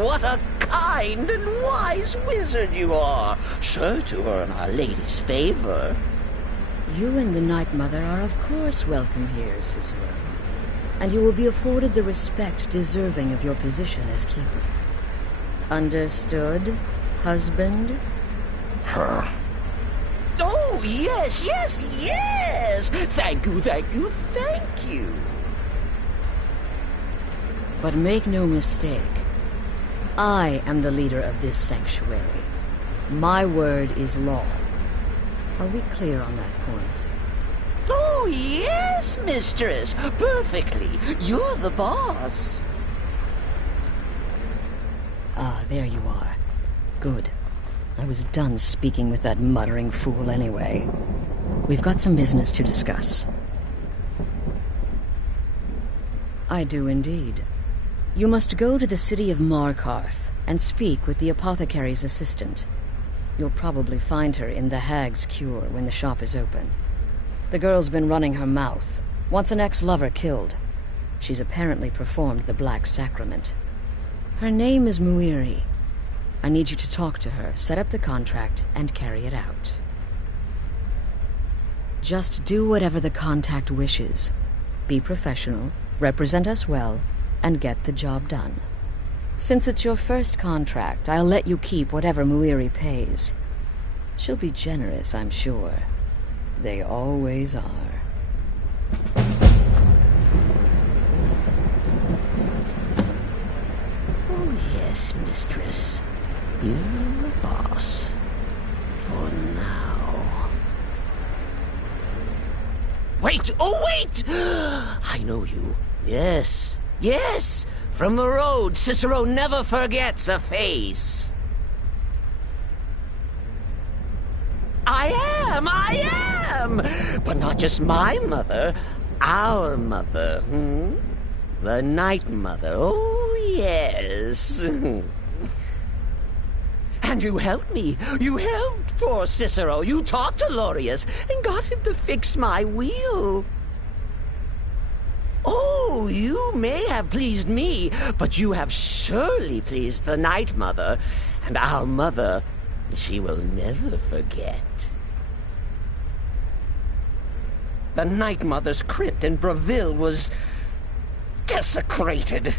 what a kind and wise wizard you are, sure to earn Our Lady's favor. You and the Night Mother are of course welcome here, Cicero. And you will be afforded the respect deserving of your position as keeper. Understood, husband? Her. Oh, yes, yes, yes! Thank you, thank you, thank you. But make no mistake, I am the leader of this sanctuary. My word is law. Are we clear on that point? Oh, yes, mistress. Perfectly. You're the boss. Ah, there you are. Good. I was done speaking with that muttering fool anyway. We've got some business to discuss. I do indeed. You must go to the city of Markarth and speak with the apothecary's assistant. You'll probably find her in the Hag's Cure when the shop is open. The girl's been running her mouth. Wants an ex-lover killed. She's apparently performed the Black Sacrament. Her name is Muiri. I need you to talk to her, set up the contract, and carry it out. Just do whatever the contact wishes. Be professional, represent us well, and get the job done. Since it's your first contract, I'll let you keep whatever Muiri pays. She'll be generous, I'm sure. They always are. Oh, yes, mistress. You're the boss. For now. Wait! Oh, wait! I know you. Yes. Yes! From the road, Cicero never forgets a face. I am! But not just my mother. Our mother, The Night Mother. Oh, yes. And you helped me. You helped poor Cicero. You talked to Lorius and got him to fix my wheel. Oh, you may have pleased me, but you have surely pleased the Night Mother. And our mother, she will never forget. The Night Mother's crypt in Breville was desecrated. The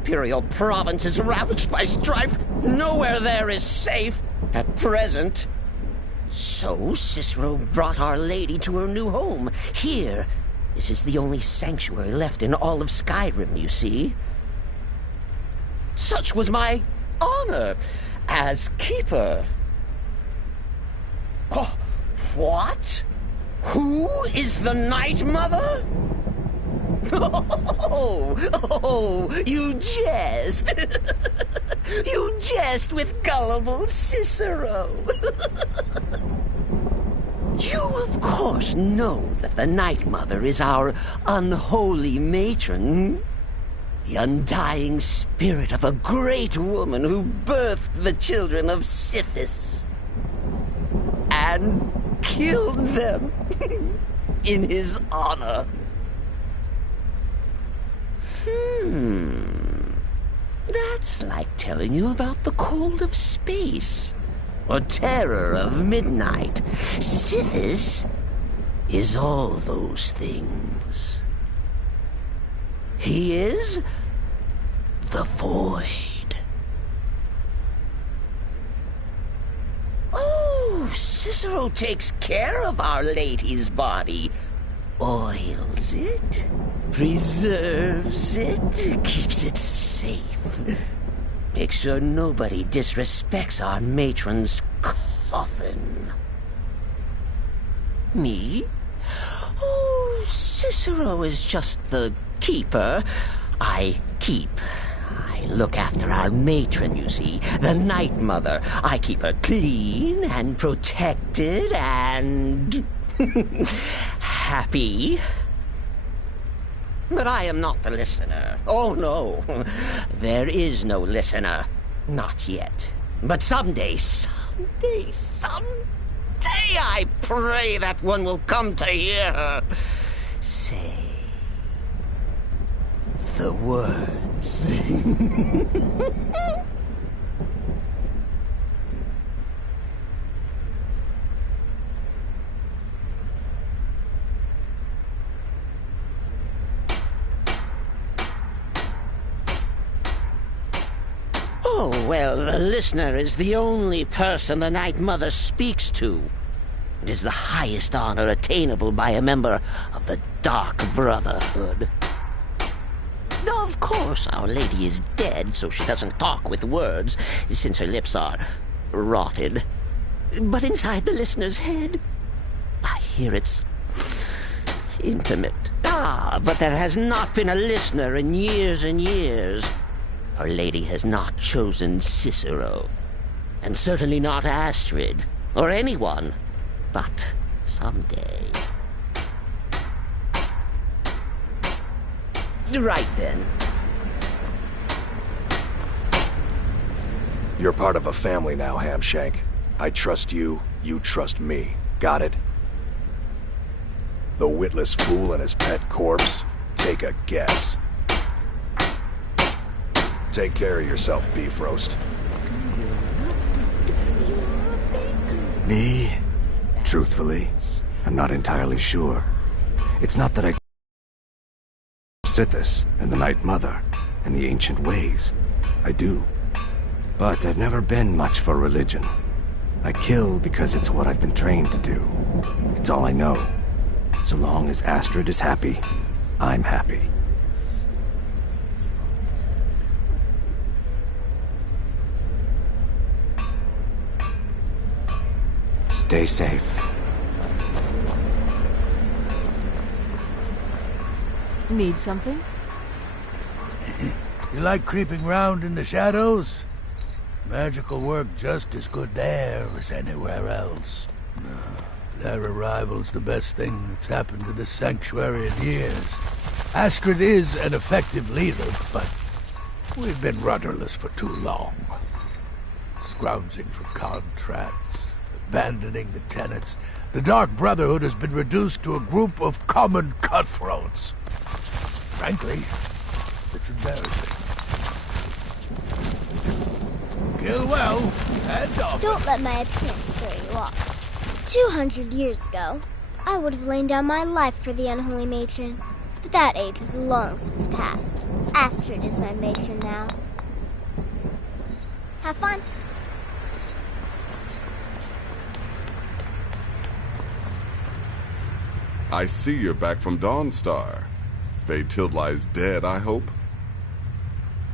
Imperial province is ravaged by strife. Nowhere there is safe at present. So Cicero brought Our Lady to her new home. Here, this is the only sanctuary left in all of Skyrim, you see. Such was my honor as keeper. Oh, what? Who is the Night Mother? Oh, you jest. You jest with gullible Cicero. You, of course, know that the Night Mother is our unholy matron. The undying spirit of a great woman who birthed the children of Sithis. And killed them in his honor. That's like telling you about the cold of space. Or terror of midnight. Sithis is all those things. He is the Void. Oh, Cicero takes care of Our Lady's body. Oils it, preserves it, keeps it safe. Make sure nobody disrespects our matron's coffin. Me? Oh, Cicero is just the keeper. I keep. I look after our matron, you see, the Night Mother. I keep her clean and protected and happy. But I am not the listener. Oh, no. There is no listener. Not yet. But someday, I pray that one will come to hear her say the words. nuts. Oh, well, the listener is the only person the Night Mother speaks to. It is the highest honor attainable by a member of the Dark Brotherhood. Of course, Our Lady is dead, so she doesn't talk with words, since her lips are rotted. But inside the listener's head, I hear it's intimate. But there has not been a listener in years and years. Our Lady has not chosen Cicero, and certainly not Astrid, or anyone. But someday. Right then. You're part of a family now, Hamshank. I trust you, you trust me. Got it? The witless fool and his pet corpse? Take a guess. Take care of yourself, Beef Roast. Me? Truthfully, I'm not entirely sure. It's not that I Sithis and the Night Mother and the ancient ways. I do. But I've never been much for religion. I kill because it's what I've been trained to do. It's all I know. So long as Astrid is happy, I'm happy. Stay safe. Need something? You like creeping round in the shadows? Magical work just as good there as anywhere else. Their arrival's the best thing that's happened to this sanctuary in years. Astrid is an effective leader, but we've been rudderless for too long. Scrounging for contracts, abandoning the tenants. The Dark Brotherhood has been reduced to a group of common cutthroats. Frankly, it's embarrassing. Kill well, and often. Don't let my appearance throw you off. 200 years ago, I would have laid down my life for the unholy matron. But that age is long since past. Astrid is my matron now. Have fun. I see you're back from Dawnstar. Batilli's dead, I hope?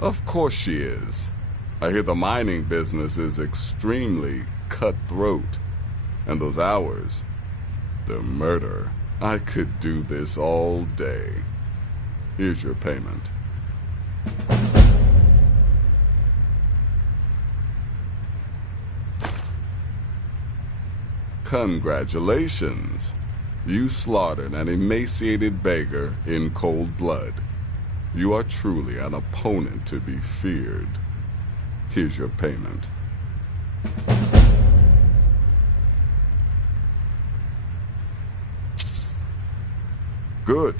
Of course she is. I hear the mining business is extremely cutthroat. And those hours, the murder. I could do this all day. Here's your payment. Congratulations. You slaughtered an emaciated beggar in cold blood. You are truly an opponent to be feared. Here's your payment. Good.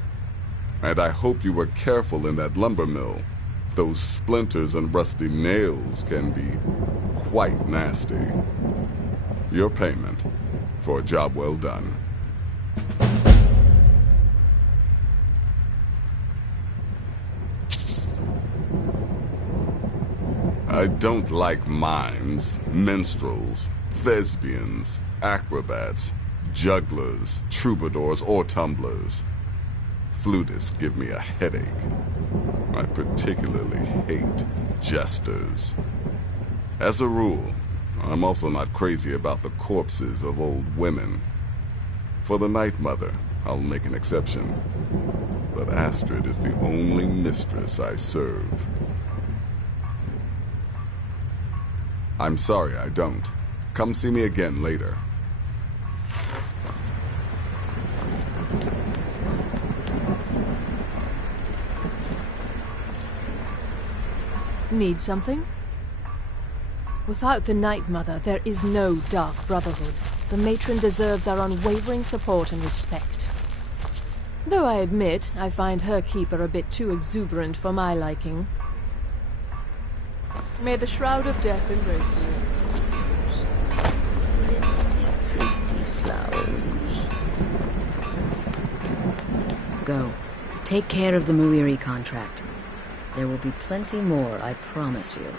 And I hope you were careful in that lumber mill. Those splinters and rusty nails can be quite nasty. Your payment for a job well done. I don't like mimes, minstrels, thespians, acrobats, jugglers, troubadours, or tumblers. Flutists give me a headache. I particularly hate jesters. As a rule, I'm also not crazy about the corpses of old women. For the Night Mother, I'll make an exception. But Astrid is the only mistress I serve. I'm sorry I don't. Come see me again later. Need something? Without the Night Mother, there is no Dark Brotherhood. The matron deserves our unwavering support and respect. Though I admit, I find her keeper a bit too exuberant for my liking. May the shroud of death embrace you. Pretty flowers. Go. Take care of the Muiri contract. There will be plenty more, I promise you.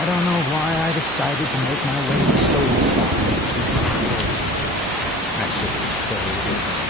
I don't know why I decided to make my way to Soulspawn and seek my glory. I should have stayed.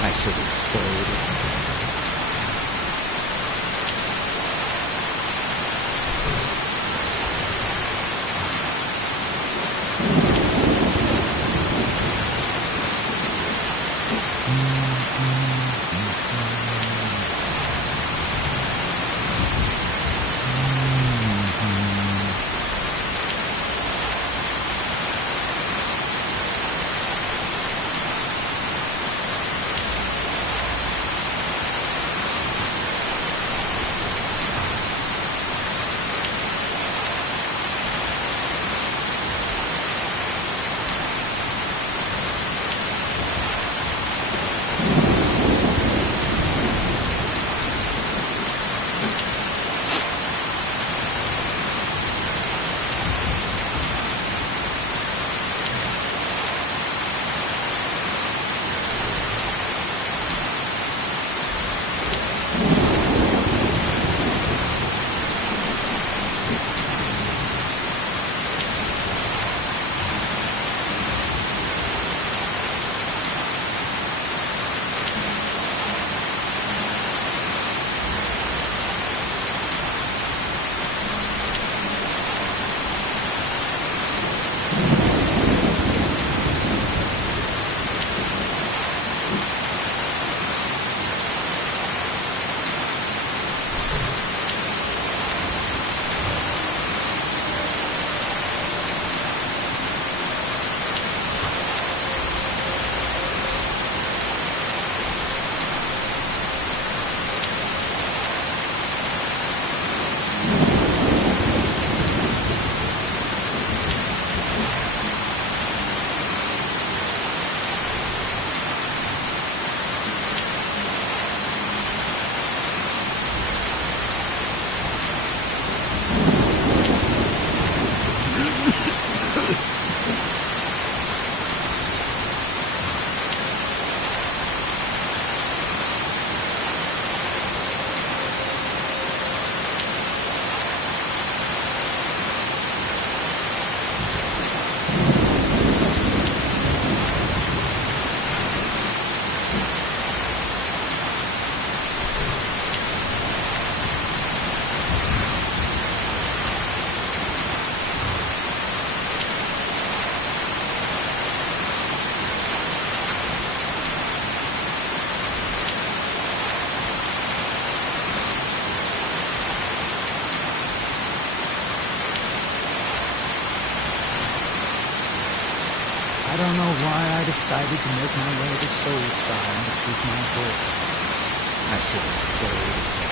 I should have stayed. don't know why I decided to make my way to Soulstorm to seek my fortune. I should have stayed.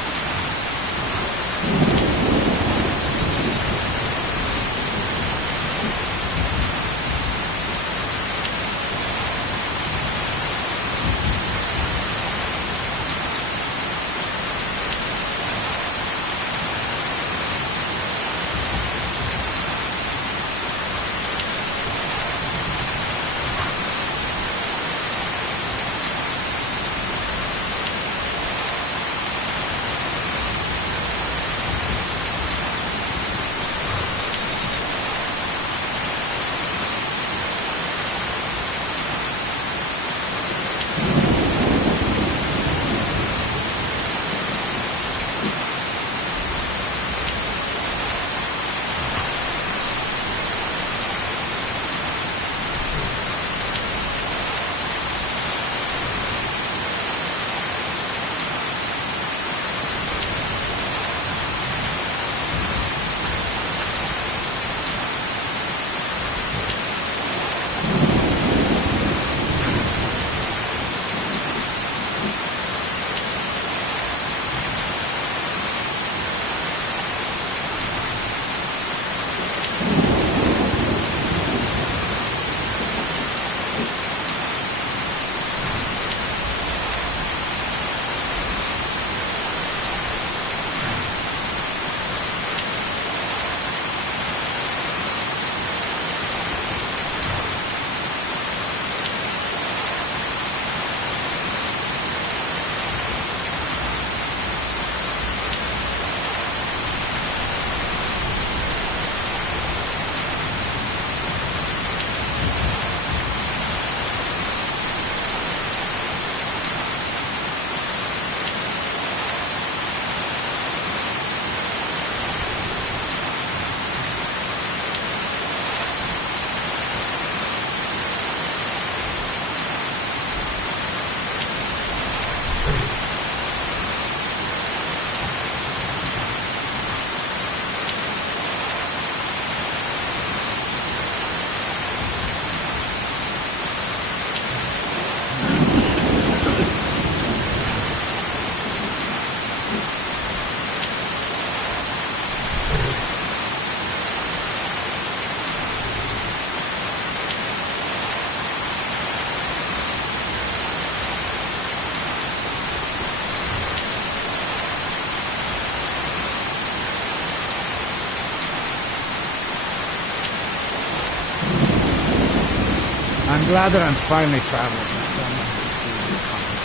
I'm glad that I'm finally traveling with someone who sees me coming.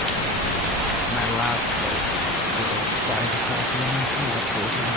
My last trip was trying to talk to him myself for some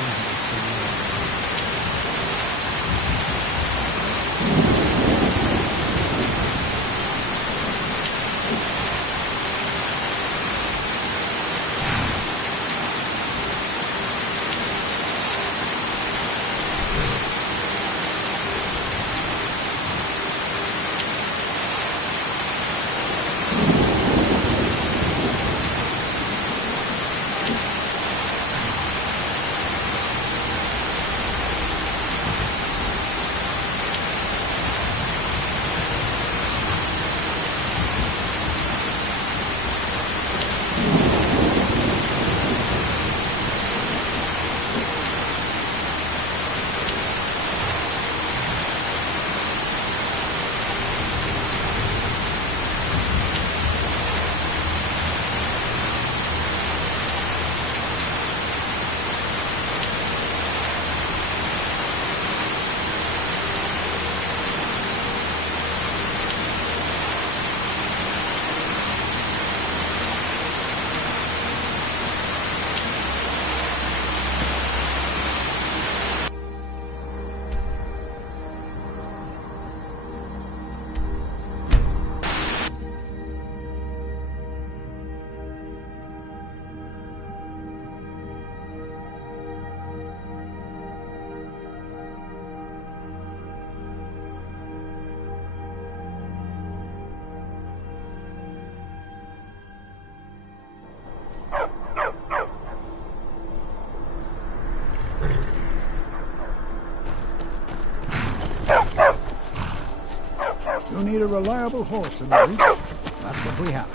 You need a reliable horse in the reach. That's what we have.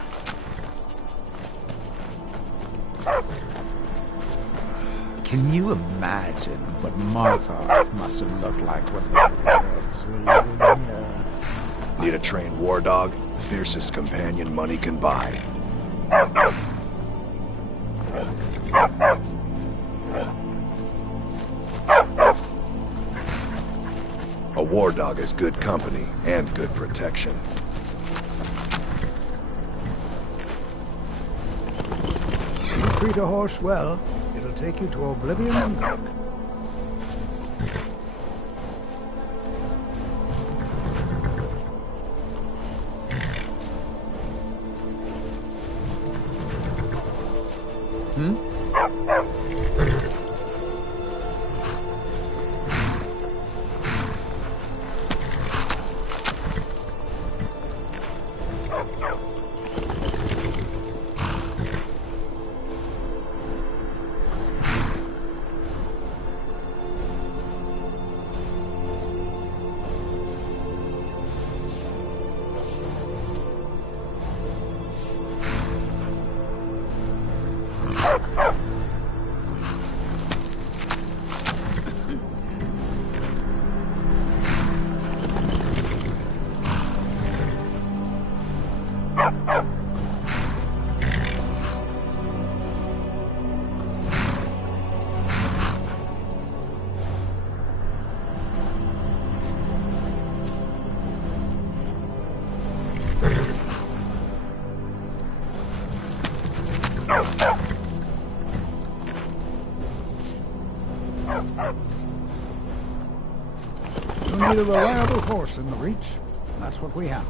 Can you imagine what Markarth must have looked like when the dwarves were living here? Need a trained war dog? Fiercest companion money can buy. A war dog is good company and good protection. You treat a horse well, it'll take you to oblivion and back. You need a reliable horse in the reach. That's what we have.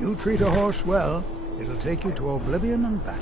You treat a horse well, it'll take you to oblivion and back.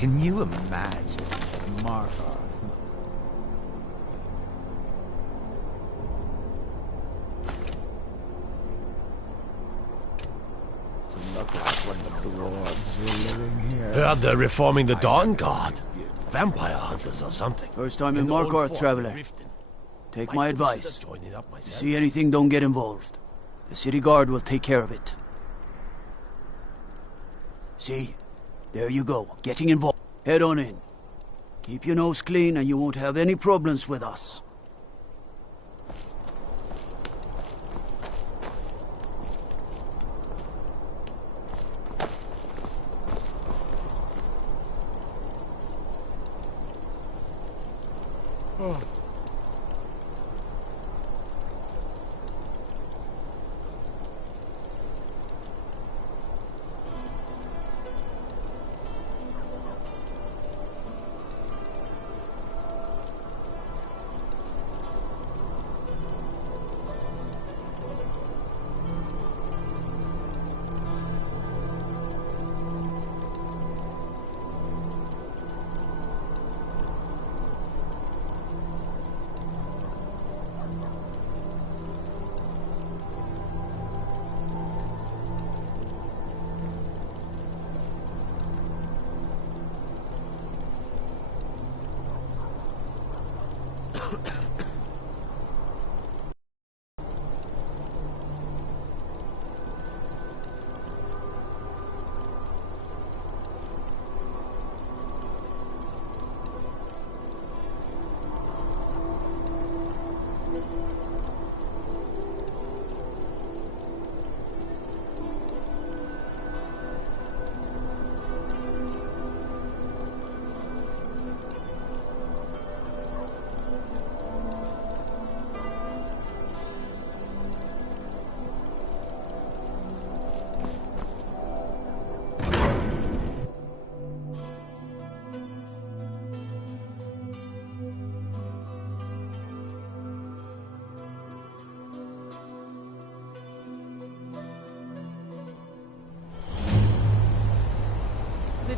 Can you imagine Markarth? To look like when the dwarves were living here. Heard they're reforming the Dawn Guard. Vampire hunters or something. First time in Markarth, traveler. Take my advice. If you see anything, don't get involved. The city guard will take care of it. See? There you go, getting involved. Head on in. Keep your nose clean and you won't have any problems with us. Oh.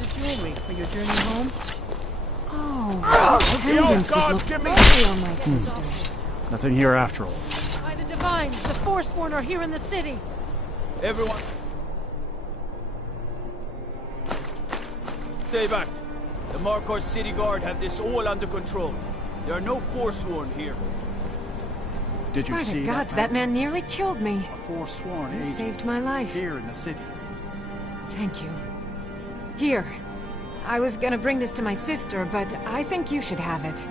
of jewelry for your journey home? Oh, this pendant would look lovely on my sister. Nothing here after all. By the Divines, the Forsworn are here in the city. Everyone, stay back. The Markor City Guard have this all under control. There are no Forsworn here. Did you By see the gods, that man nearly killed me. A Forsworn You agent saved my life. here in the city. Thank you. Here. I was gonna bring this to my sister, but I think you should have it.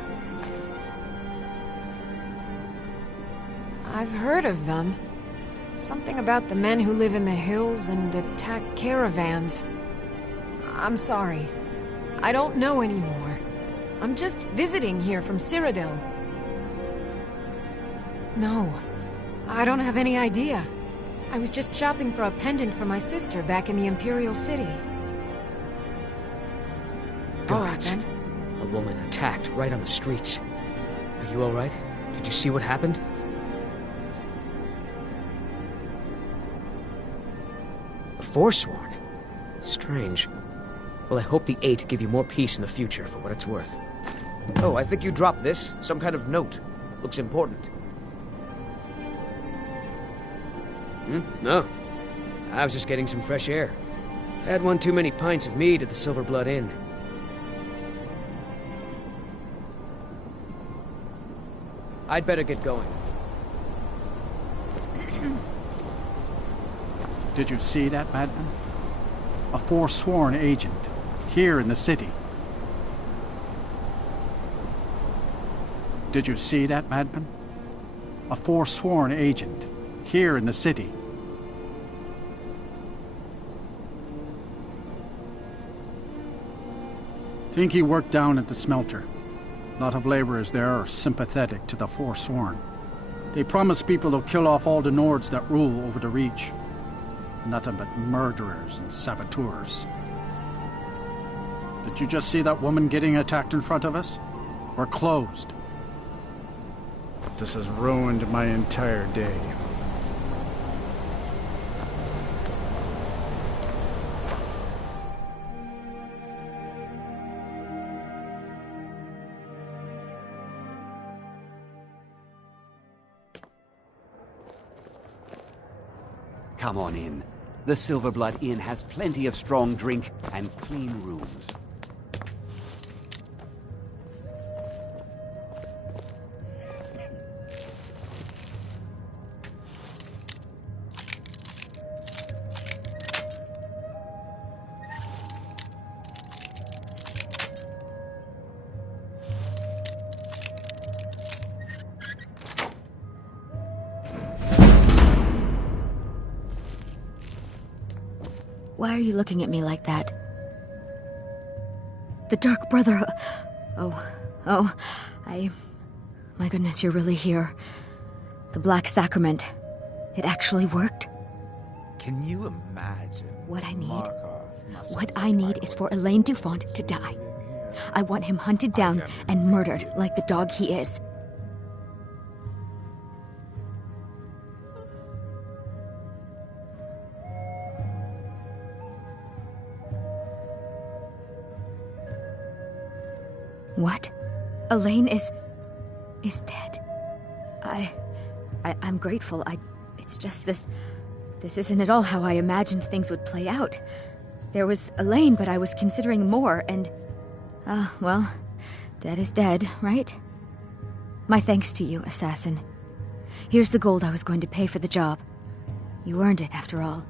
I've heard of them. Something about the men who live in the hills and attack caravans. I'm sorry. I don't know anymore. I'm just visiting here from Cyrodiil. No, I don't have any idea. I was just shopping for a pendant for my sister back in the Imperial City. Gods. A woman attacked right on the streets. Are you alright? Did you see what happened? A Forsworn? Strange. Well, I hope the Eight give you more peace in the future, for what it's worth. Oh, I think you dropped this. Some kind of note. Looks important. No. I was just getting some fresh air. Had one too many pints of mead at the Silver Blood Inn. I'd better get going. Did you see that, madman? A Forsworn agent, here in the city. Did you see that, madman? A Forsworn agent, here in the city. Think he worked down at the smelter. A lot of laborers there are sympathetic to the Forsworn. They promise people they'll kill off all the Nords that rule over the Reach. Nothing but murderers and saboteurs. Did you just see that woman getting attacked in front of us? We're closed. This has ruined my entire day. Come on in. The Silver Blood Inn has plenty of strong drink and clean rooms. Why are you looking at me like that? The Dark Brother... My goodness, you're really here. The Black Sacrament. It actually worked? Can you imagine? What I need is for Elaine Dufont to die. I want him hunted down and murdered like the dog he is. What? Elaine is dead. I'm grateful. It's just this isn't at all how I imagined things would play out. There was Elaine, but I was considering more, and... well, dead is dead, right? My thanks to you, assassin. Here's the gold I was going to pay for the job. You earned it, after all.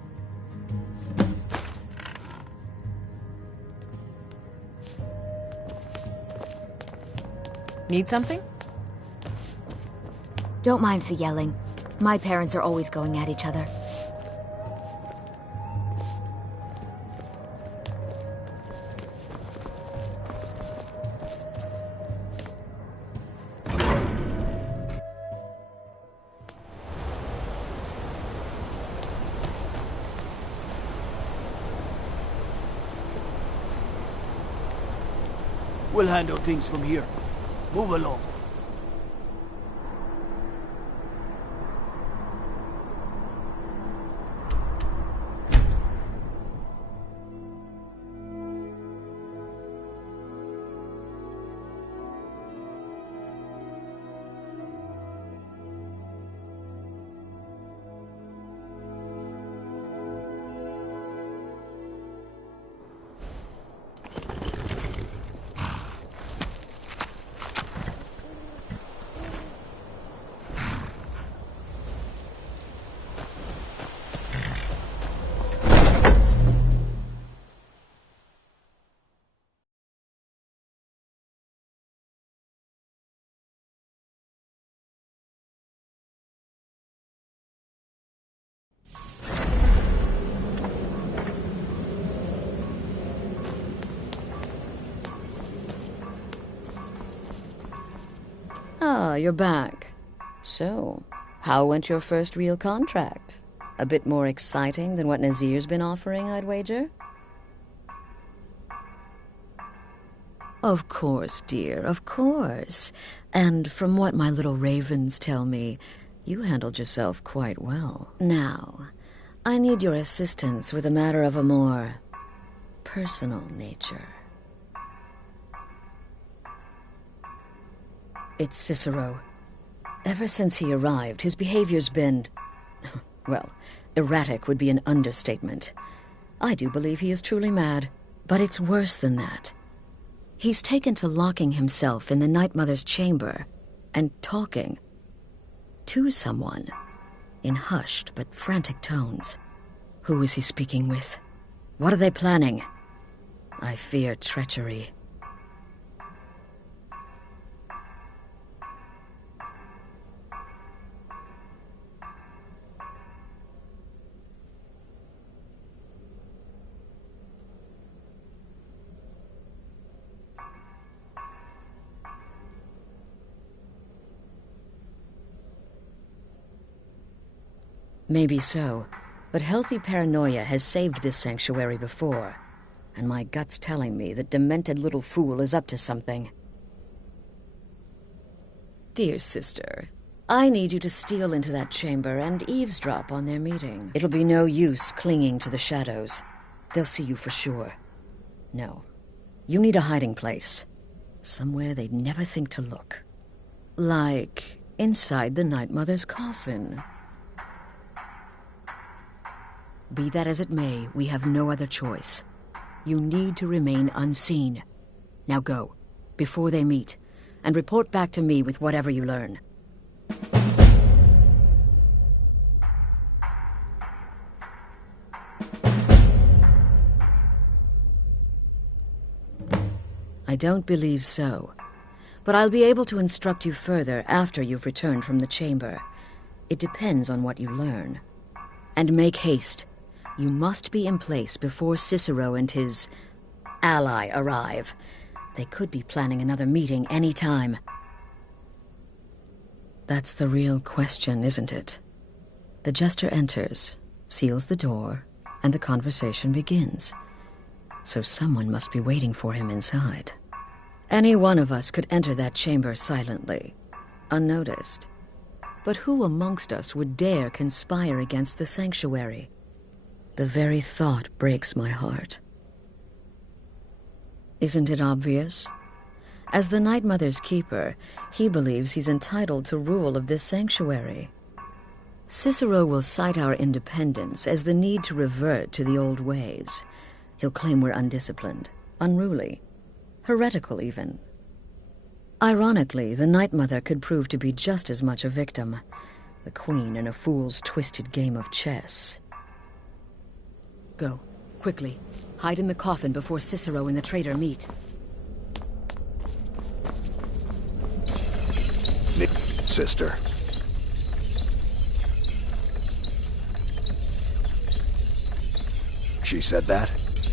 Need something? Don't mind the yelling. My parents are always going at each other. We'll handle things from here. Move along. Ah, you're back. So, how went your first real contract? A bit more exciting than what Nazir's been offering, I'd wager? Of course, dear, of course. And from what my little ravens tell me, you handled yourself quite well. Now, I need your assistance with a matter of a more personal nature. It's Cicero. Ever since he arrived, his behavior's been... well, erratic would be an understatement. I do believe he is truly mad, but it's worse than that. He's taken to locking himself in the Night Mother's chamber and talking to someone in hushed but frantic tones. Who is he speaking with? What are they planning? I fear treachery. Maybe so, but healthy paranoia has saved this sanctuary before, and my gut's telling me that demented little fool is up to something. Dear sister, I need you to steal into that chamber and eavesdrop on their meeting. It'll be no use clinging to the shadows. They'll see you for sure. No, you need a hiding place. Somewhere they'd never think to look. Like inside the Night Mother's coffin. Be that as it may, we have no other choice. You need to remain unseen. Now go, before they meet, and report back to me with whatever you learn. I don't believe so, but I'll be able to instruct you further after you've returned from the chamber. It depends on what you learn. And make haste. You must be in place before Cicero and his ally arrive. They could be planning another meeting any time. That's the real question, isn't it? The jester enters, seals the door, and the conversation begins. So someone must be waiting for him inside. Any one of us could enter that chamber silently, unnoticed. But who amongst us would dare conspire against the sanctuary? The very thought breaks my heart. Isn't it obvious? As the Night Mother's keeper, he believes he's entitled to rule of this sanctuary. Cicero will cite our independence as the need to revert to the old ways. He'll claim we're undisciplined, unruly, heretical even. Ironically, the Night Mother could prove to be just as much a victim, the queen in a fool's twisted game of chess. Go, quickly. Hide in the coffin before Cicero and the traitor meet. Sister. She said that?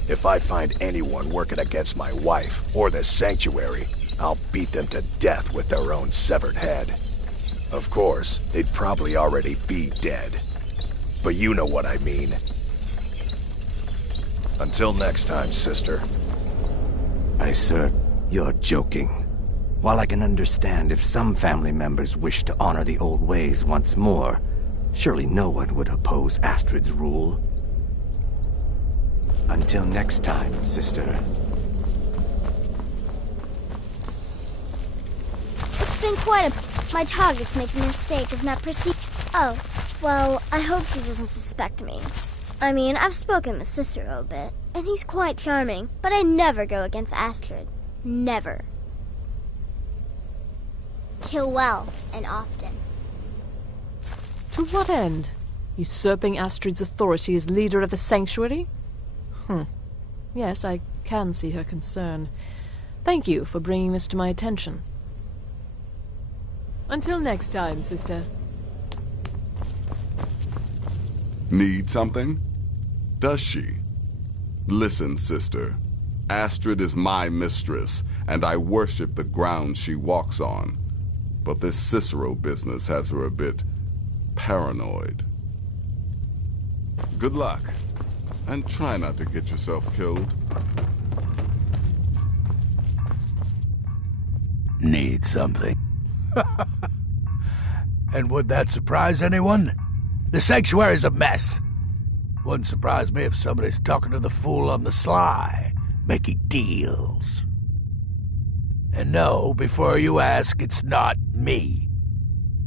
If I find anyone working against my wife or this sanctuary, I'll beat them to death with their own severed head. Of course, they'd probably already be dead. But you know what I mean. Until next time, sister. Sir, you're joking. While I can understand if some family members wish to honor the old ways once more, surely no one would oppose Astrid's rule. Until next time, sister. It's been quite my target's making a mistake of not perceiving. Oh, well, I hope she doesn't suspect me. I mean, I've spoken with Cicero a bit, and he's quite charming, but I never go against Astrid. Never. Kill well and often. To what end? Usurping Astrid's authority as leader of the sanctuary? Yes, I can see her concern. Thank you for bringing this to my attention. Until next time, sister. Need something? Does she? Listen, sister. Astrid is my mistress, and I worship the ground she walks on. but this Cicero business has her a bit paranoid. Good luck, and try not to get yourself killed. Need something. And would that surprise anyone? The sanctuary's a mess. Wouldn't surprise me if somebody's talking to the fool on the sly, making deals. And no, before you ask, it's not me.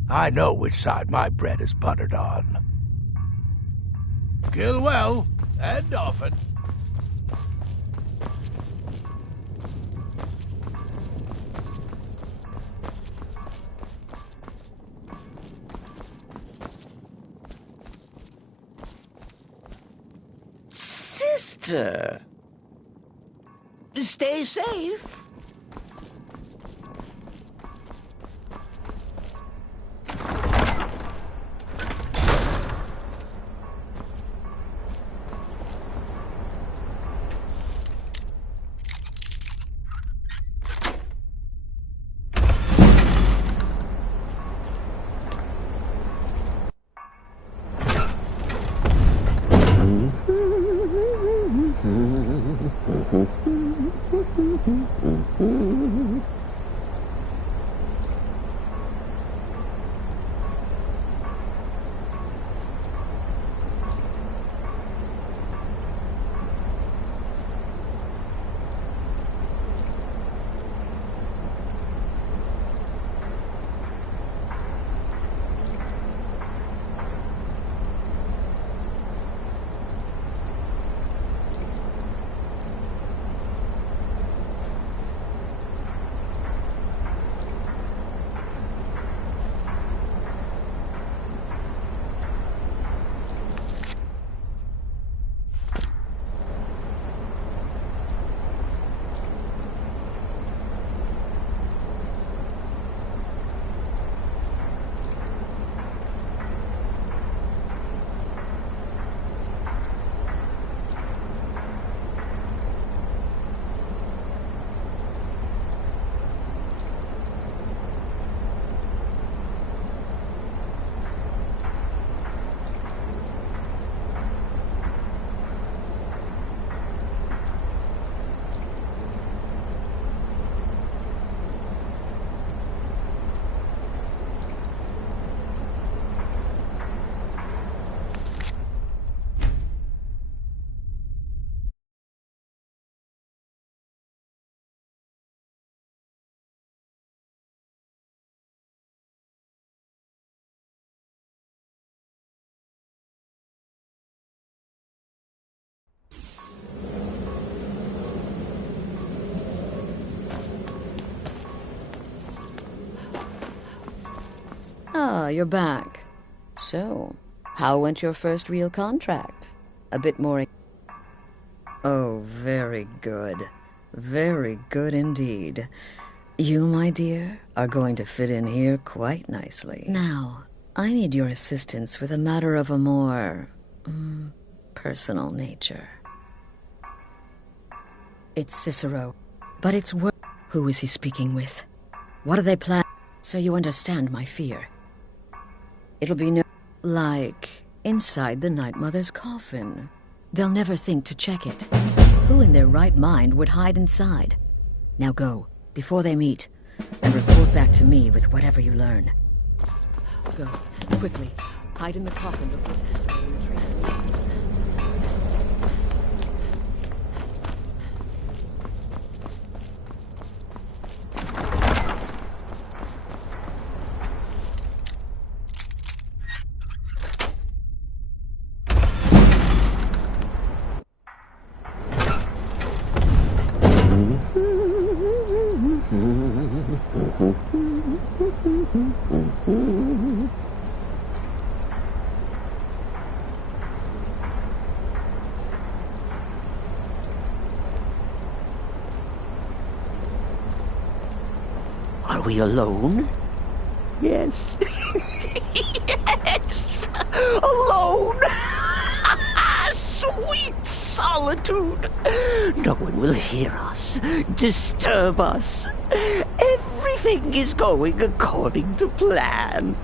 I know which side my bread is buttered on. Kill well, and often. Sister! Stay safe. Ah, you're back. So, how went your first real contract? A bit more... Oh, very good. Very good indeed. You, my dear, are going to fit in here quite nicely. Now, I need your assistance with a matter of a more... personal nature. It's Cicero, but it's work. Who is he speaking with? What are they planning? So you understand my fear. It'll be no... like, inside the Night Mother's coffin. They'll never think to check it. Who in their right mind would hide inside? Now go, before they meet, and report back to me with whatever you learn. Go, quickly. Hide in the coffin before Cicero retrieves me. Are we alone? Yes. Yes! Alone! Sweet solitude! No one will hear us, disturb us. Every everything is going according to plan.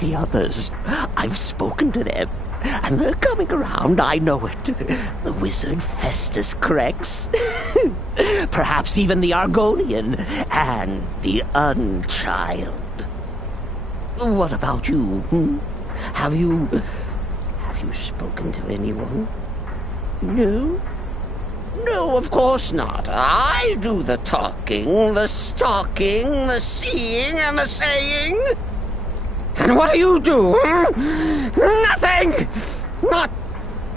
The others, I've spoken to them, and they're coming around, I know it. The wizard Festus Crex, perhaps even the Argonian, and the Unchild. What about you? Have you spoken to anyone? No? No, of course not. I do the talking, the stalking, the seeing, and the saying. And what do you do? Nothing! Not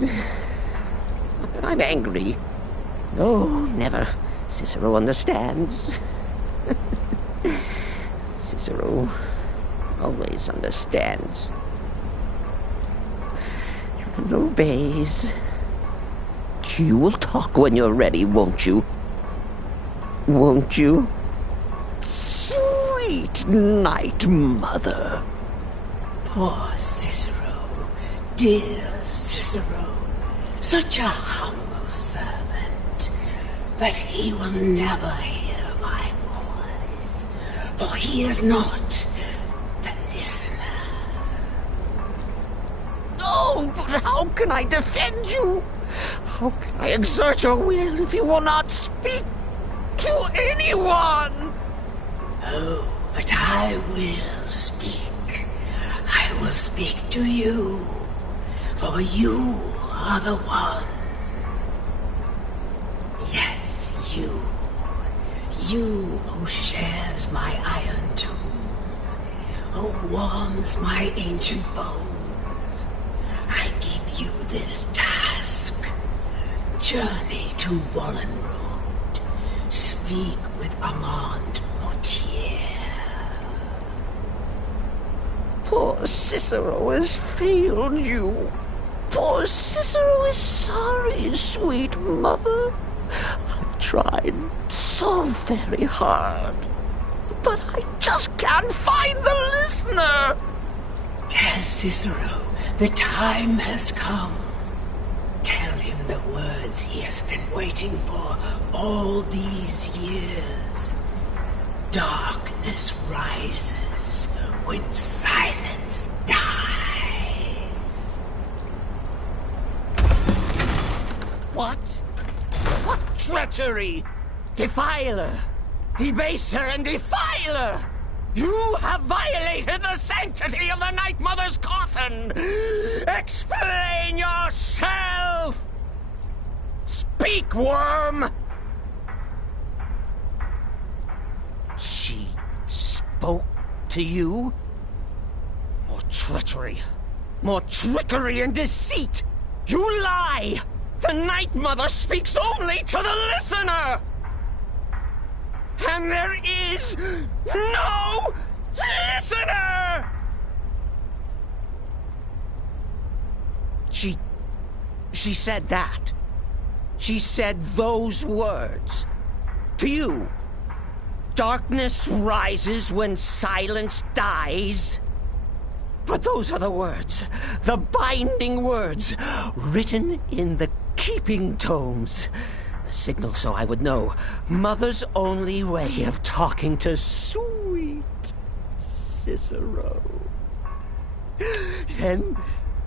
that I'm angry. No, never. Cicero understands. Cicero always understands. And obeys. You will talk when you're ready, won't you? Won't you? Sweet Night Mother. Poor Cicero, dear Cicero, such a humble servant, but he will never hear my voice, for he is not the listener. Oh, but how can I defend you? How can I exert your will if you will not speak to anyone? Oh, but I will speak. I will speak to you, for you are the one. Yes, you. You who shares my iron tomb, who warms my ancient bones. I give you this task. Journey to Wallen Road. Speak with Armand Mortier. Poor Cicero has failed you. Poor Cicero is sorry, sweet mother. I've tried so very hard, but I just can't find the listener. Tell Cicero the time has come. Tell him the words he has been waiting for all these years. Darkness rises when silence dies. What? What treachery? Defiler! Debaser and defiler! You have violated the sanctity of the Night Mother's coffin! Explain yourself! Speak, worm! She spoke to you? More treachery, more trickery and deceit! You lie! The Night Mother speaks only to the listener! And there is no listener! She said that. She said those words. To you. Darkness rises when silence dies. But those are the words, the binding words, written in the keeping tomes. The signal so I would know. Mother's only way of talking to sweet Cicero. Then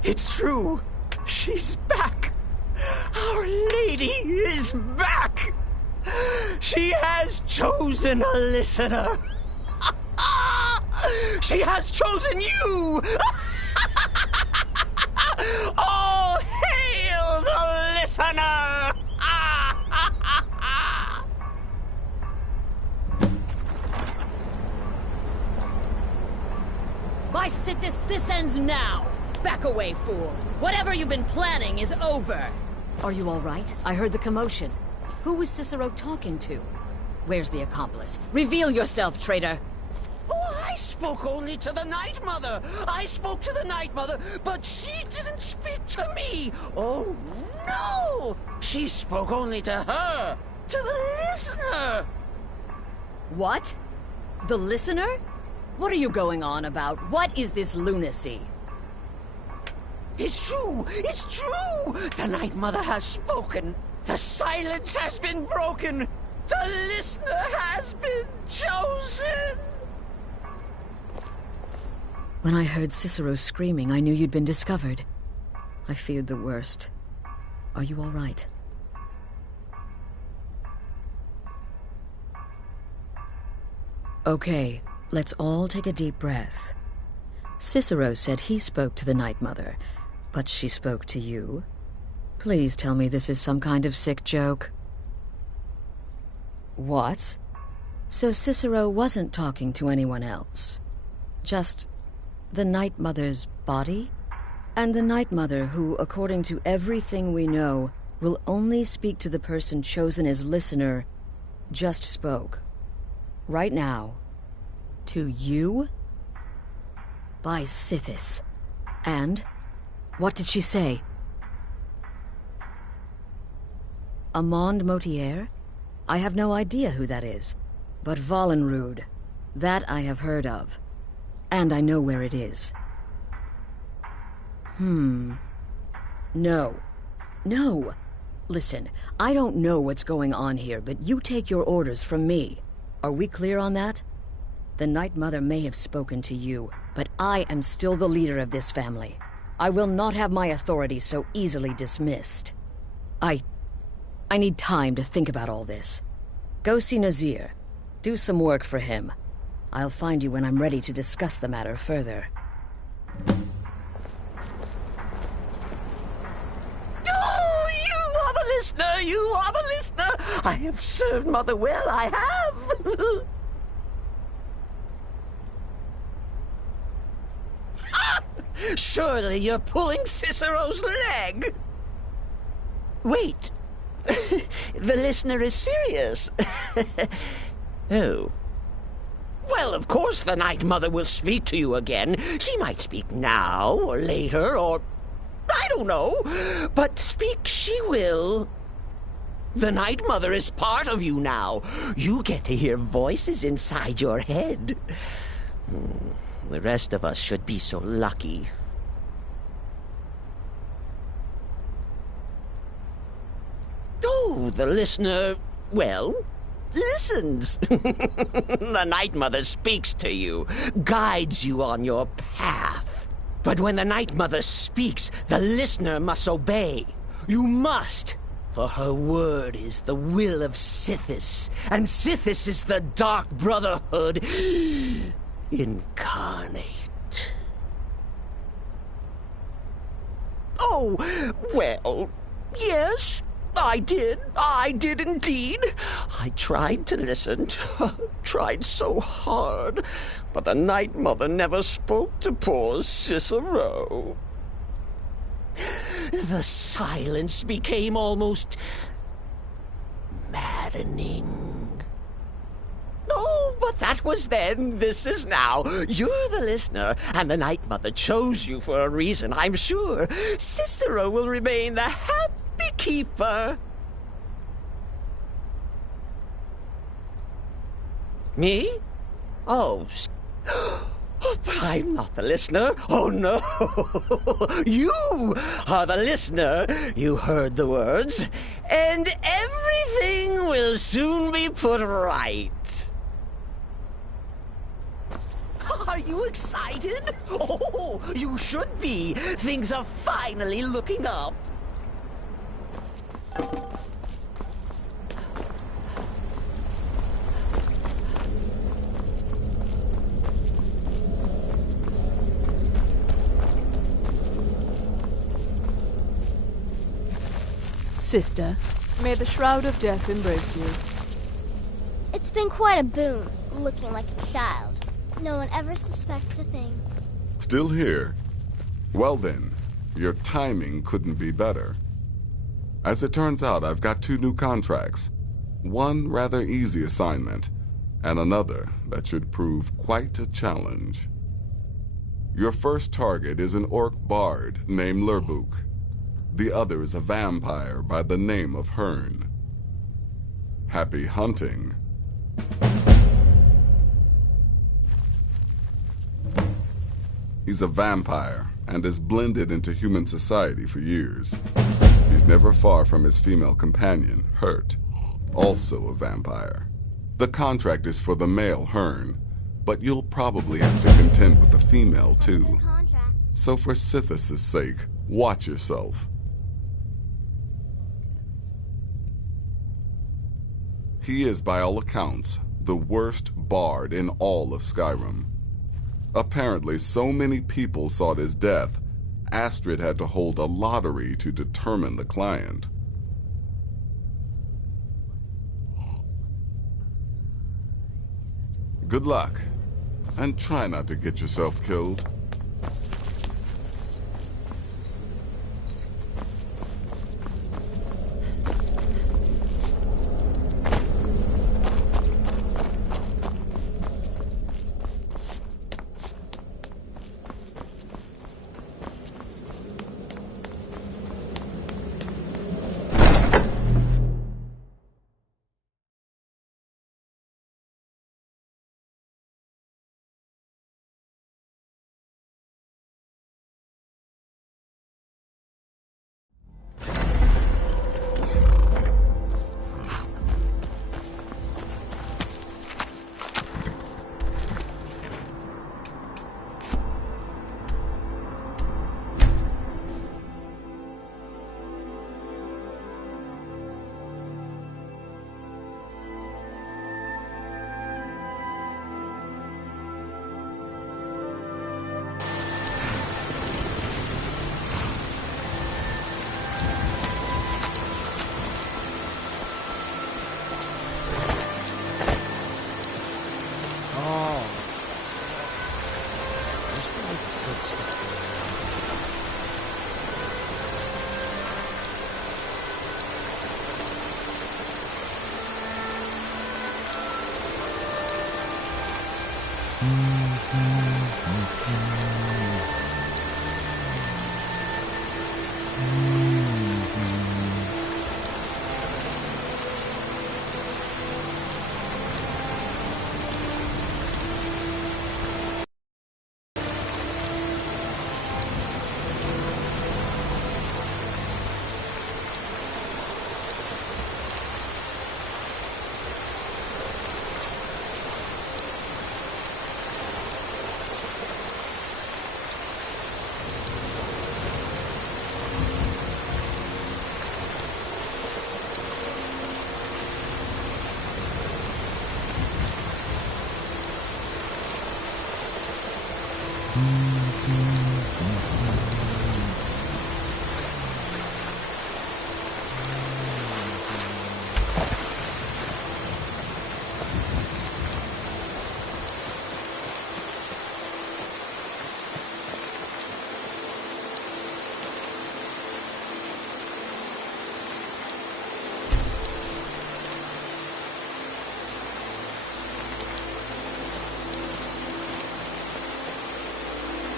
it's true. She's back. Our Lady is back. She has chosen a listener. She has chosen you. All hail the listener. By Sithis, this ends now. Back away, fool. Whatever you've been planning is over. Are you all right? I heard the commotion. Who was Cicero talking to? Where's the accomplice? Reveal yourself, traitor. Oh, I spoke only to the Night Mother. I spoke to the Night Mother, but she didn't speak to me. Oh, no. She spoke only to her, to the listener. What? The listener? What are you going on about? What is this lunacy? It's true! It's true! The Night Mother has spoken! The silence has been broken! The listener has been chosen! When I heard Cicero screaming, I knew you'd been discovered. I feared the worst. Are you all right? Okay, let's all take a deep breath. Cicero said he spoke to the Night Mother, but she spoke to you. Please tell me this is some kind of sick joke. What? So Cicero wasn't talking to anyone else? Just the Night Mother's body? And the Night Mother who, according to everything we know, will only speak to the person chosen as listener, just spoke. Right now. To you? By Sithis. And? What did she say? Amand Motier? I have no idea who that is. But Valenrud, that I have heard of. And I know where it is. No. No! Listen, I don't know what's going on here, but you take your orders from me. Are we clear on that? The Night Mother may have spoken to you, but I am still the leader of this family. I will not have my authority so easily dismissed. I need time to think about all this. Go see Nazir. Do some work for him. I'll find you when I'm ready to discuss the matter further. Oh, you are the listener! You are the listener! I have served Mother well, I have! Surely you're pulling Cicero's leg! Wait. The listener is serious. Oh. Well, of course the Night Mother will speak to you again. She might speak now, or later, or... I don't know. But speak she will. The Night Mother is part of you now. You get to hear voices inside your head. The rest of us should be so lucky. Oh, the listener, well, listens. The Night Mother speaks to you, guides you on your path. But when the Night Mother speaks, the listener must obey. You must, for her word is the will of Sithis, and Sithis is the Dark Brotherhood incarnate. Oh, well, yes, I did indeed. I tried to listen, tried so hard, but the Night Mother never spoke to poor Cicero. The silence became almost maddening. Oh, but that was then, this is now. You're the listener, and the Night Mother chose you for a reason, I'm sure. Cicero will remain the happy keeper. Me? Oh, but I'm not the listener. Oh, no. You are the listener. You heard the words. And everything will soon be put right. Are you excited? Oh, you should be. Things are finally looking up. Sister, may the shroud of death embrace you. It's been quite a boon, looking like a child. No one ever suspects a thing. Still here? Well then, your timing couldn't be better. As it turns out, I've got 2 new contracts. One rather easy assignment, and another that should prove quite a challenge. Your first target is an orc bard named Lurbuk. The other is a vampire by the name of Hearn. Happy hunting. He's a vampire and has blended into human society for years. He's never far from his female companion, Hurt. also a vampire. The contract is for the male Hearn, but you'll probably have to contend with the female too. So for Sithis' sake, watch yourself. He is, by all accounts, the worst bard in all of Skyrim. Apparently, so many people sought his death, Astrid had to hold a lottery to determine the client. Good luck, and try not to get yourself killed.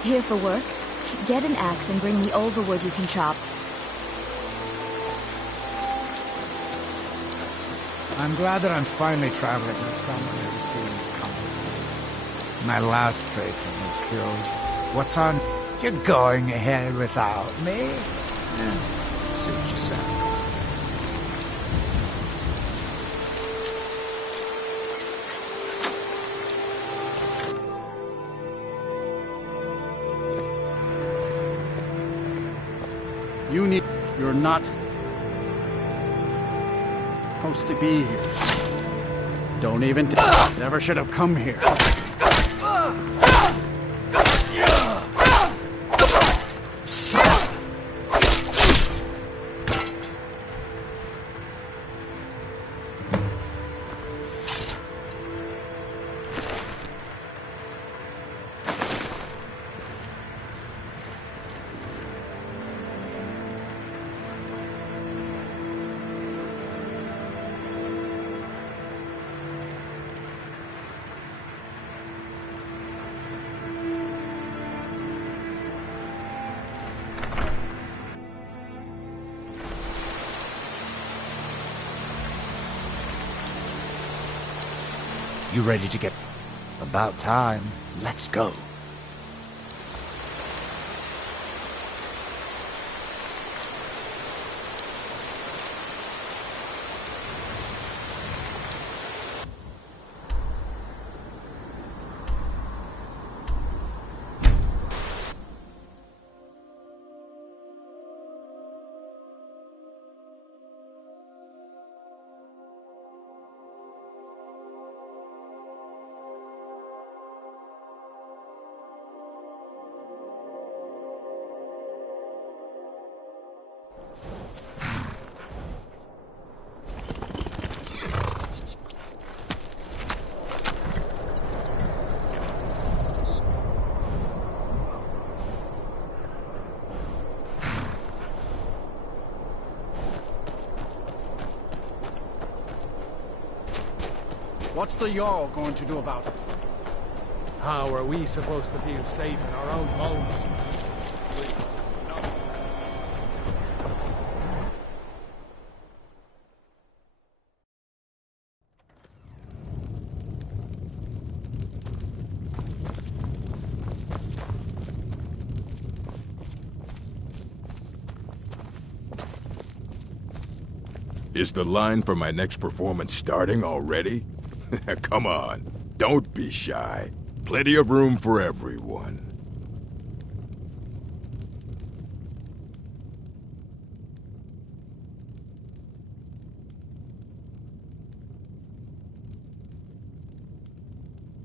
Here for work? Get an axe and bring me all the wood you can chop. I'm glad that I'm finally traveling with someone who seems comfortable. My last patron was killed. What's on? You're going ahead without me? Suit yourself. You're not supposed to be here. Don't even never should have come here. Son. You ready to get... About time. Let's go. What's the Jarl going to do about it? How are we supposed to feel safe in our own homes? Is the line for my next performance starting already? Come on, don't be shy. Plenty of room for everyone.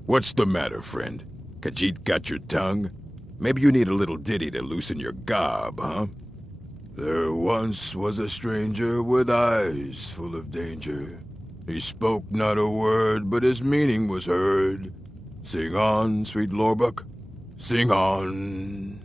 What's the matter, friend? Khajiit got your tongue? Maybe you need a little ditty to loosen your gob, huh? There once was a stranger with eyes full of danger. He spoke not a word, but his meaning was heard. Sing on, sweet Lorbuck, sing on.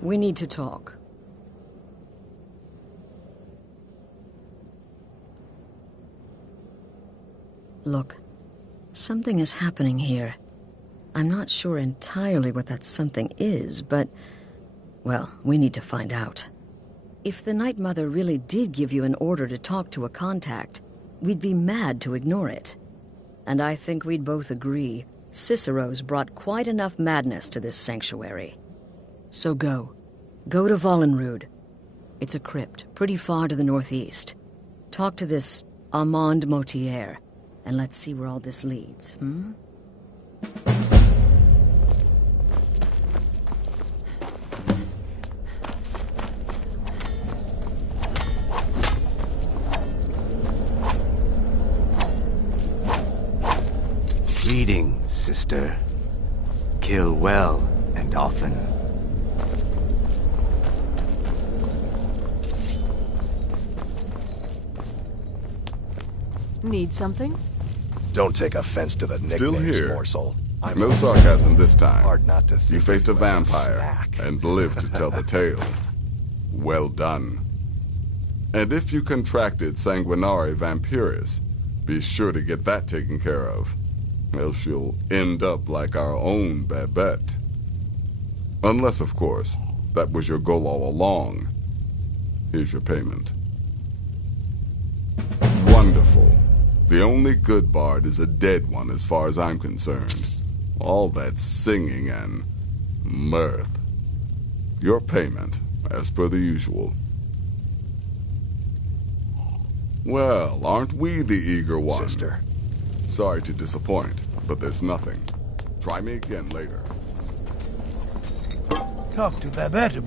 We need to talk. Look, something is happening here. I'm not sure entirely what that something is, but, well, we need to find out. If the Night Mother really did give you an order to talk to a contact, we'd be mad to ignore it. And I think we'd both agree Cicero's brought quite enough madness to this sanctuary. So go. Go to Vollenrud. It's a crypt, pretty far to the northeast. Talk to this Armand Motier, and let's see where all this leads, hmm? Greetings, sister. Kill well and often. Need something? Don't take offense to the Still nicknames, here. morsel. No sarcasm this time. Hard not to think You faced a of you as vampire snack. and lived to tell the tale. Well done. And if you contracted sanguinare vampiris, be sure to get that taken care of. Else you'll end up like our own Babette. Unless, of course, that was your goal all along. Here's your payment. Wonderful. The only good bard is a dead one as far as I'm concerned. All that singing and mirth. Your payment, as per the usual. Well, aren't we the eager one? Sister. Sorry to disappoint, but there's nothing. Try me again later. Talk to Babette.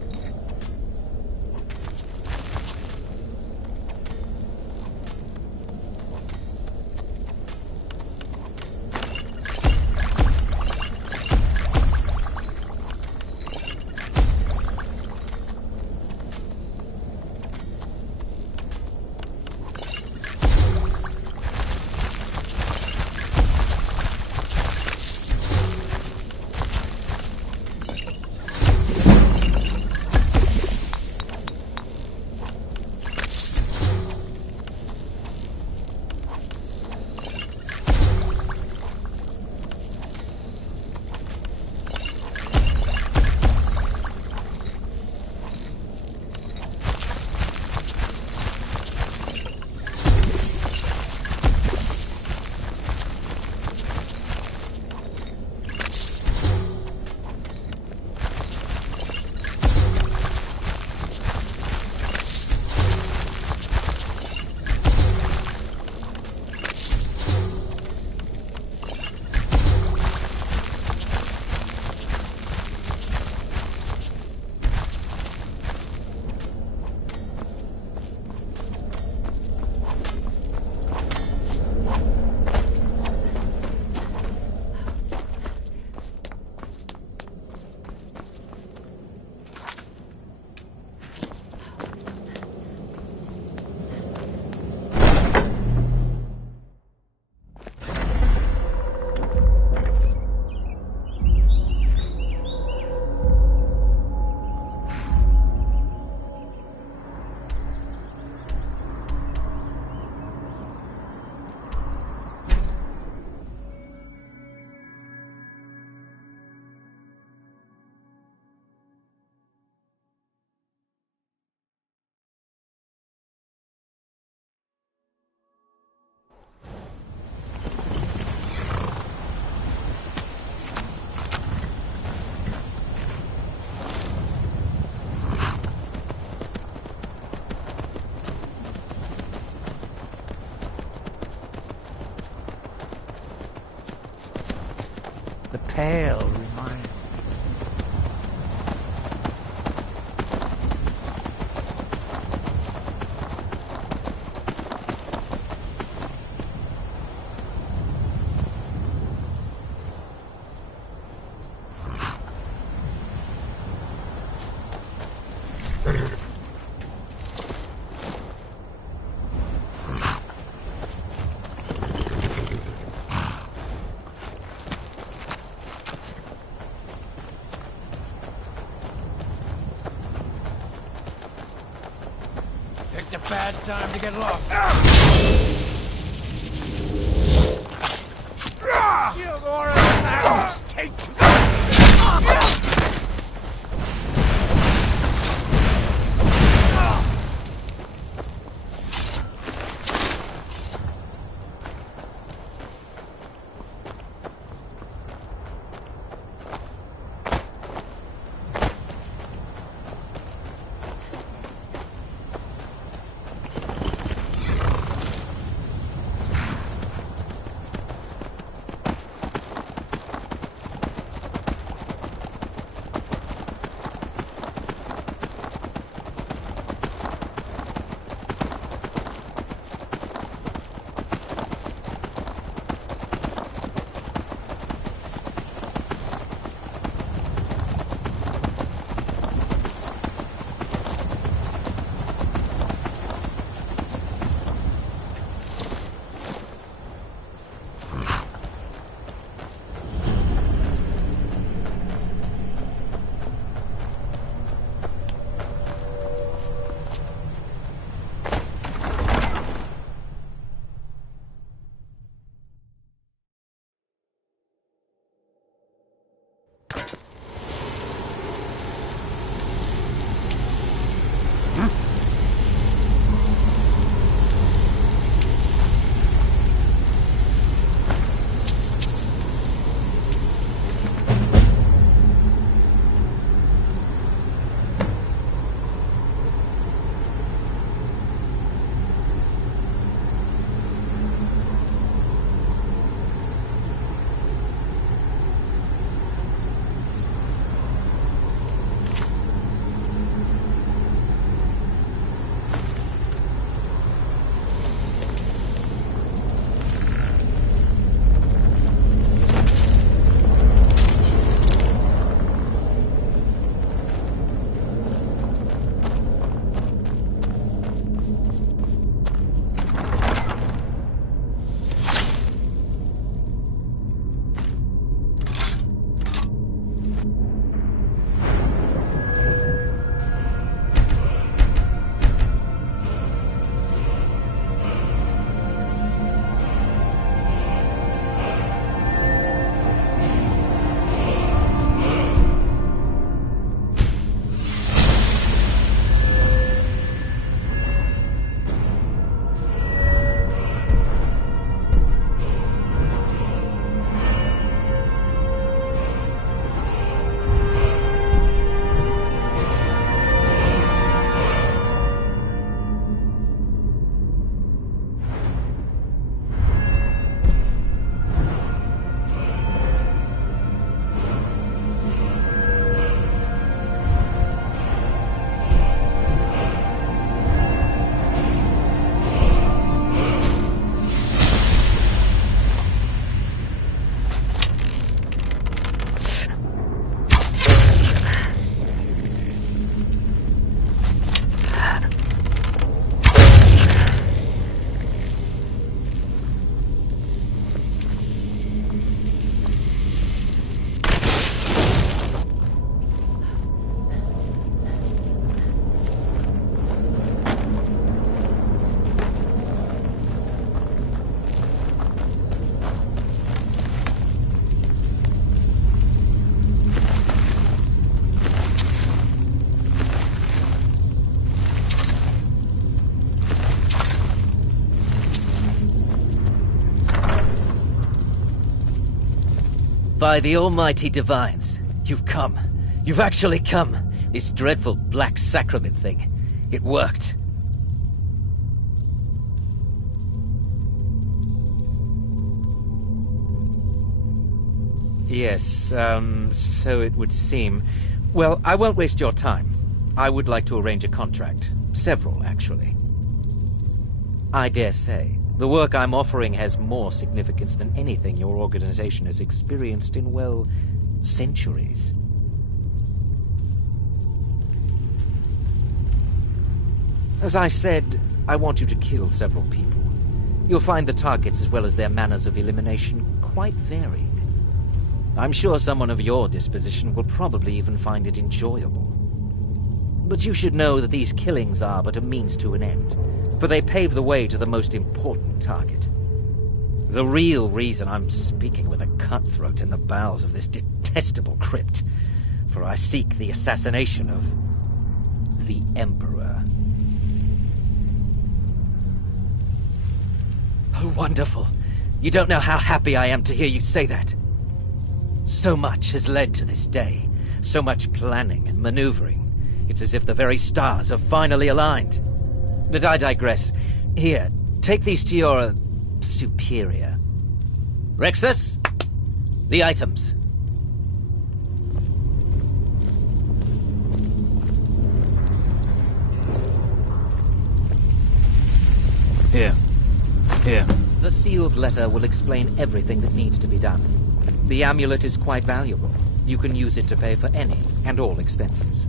The pail reminds me. Picked a bad time to get lost. Shield aura arrows. Take By the almighty divines, you've come. You've actually come. This dreadful black sacrament thing. It worked. Yes, so it would seem. Well, I won't waste your time. I would like to arrange a contract. Several, actually. I dare say, the work I'm offering has more significance than anything your organization has experienced in, well, centuries. As I said, I want you to kill several people. You'll find the targets as well as their manners of elimination quite varied. I'm sure someone of your disposition will probably even find it enjoyable. But you should know that these killings are but a means to an end, for they pave the way to the most important target. The real reason I'm speaking with a cutthroat in the bowels of this detestable crypt, for I seek the assassination of the Emperor. Oh, wonderful. You don't know how happy I am to hear you say that. So much has led to this day. So much planning and maneuvering. It's as if the very stars have finally aligned. But I digress. Here, take these to your superior. Rexus, the items. Here. The sealed letter will explain everything that needs to be done. The amulet is quite valuable. You can use it to pay for any and all expenses.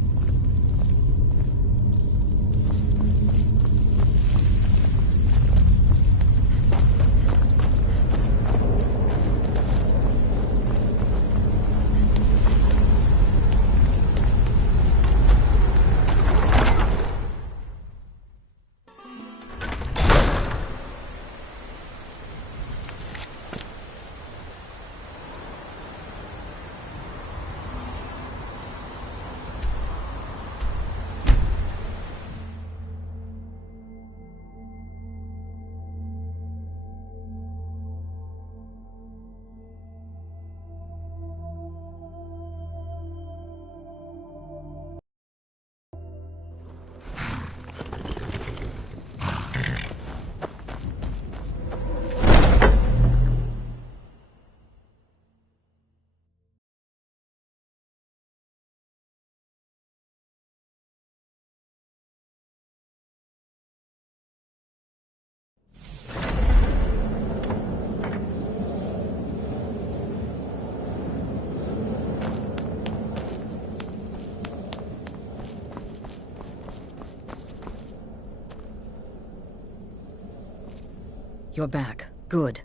You're back. Good.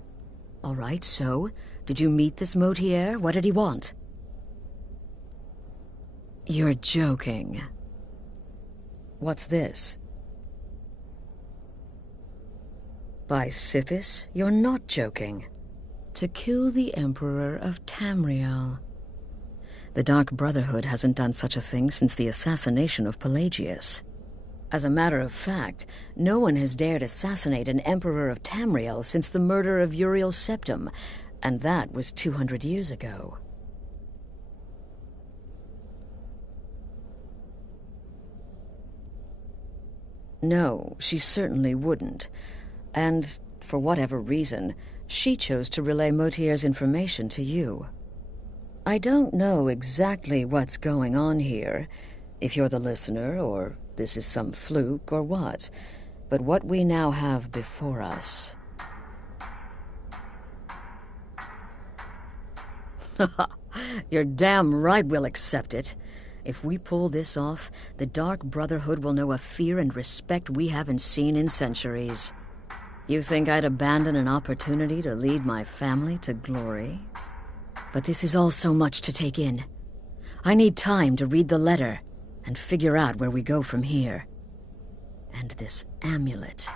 All right, so, did you meet this Motier? What did he want? You're joking. What's this? By Sithis, you're not joking. To kill the Emperor of Tamriel. The Dark Brotherhood hasn't done such a thing since the assassination of Pelagius. As a matter of fact, no one has dared assassinate an Emperor of Tamriel since the murder of Uriel Septim, and that was 200 years ago. No, she certainly wouldn't. And, for whatever reason, she chose to relay Motier's information to you. I don't know exactly what's going on here, if you're the listener, or this is some fluke, or what. But what we now have before us... You're damn right we'll accept it. If we pull this off, the Dark Brotherhood will know a fear and respect we haven't seen in centuries. You think I'd abandon an opportunity to lead my family to glory? But this is all so much to take in. I need time to read the letter and figure out where we go from here. And this amulet.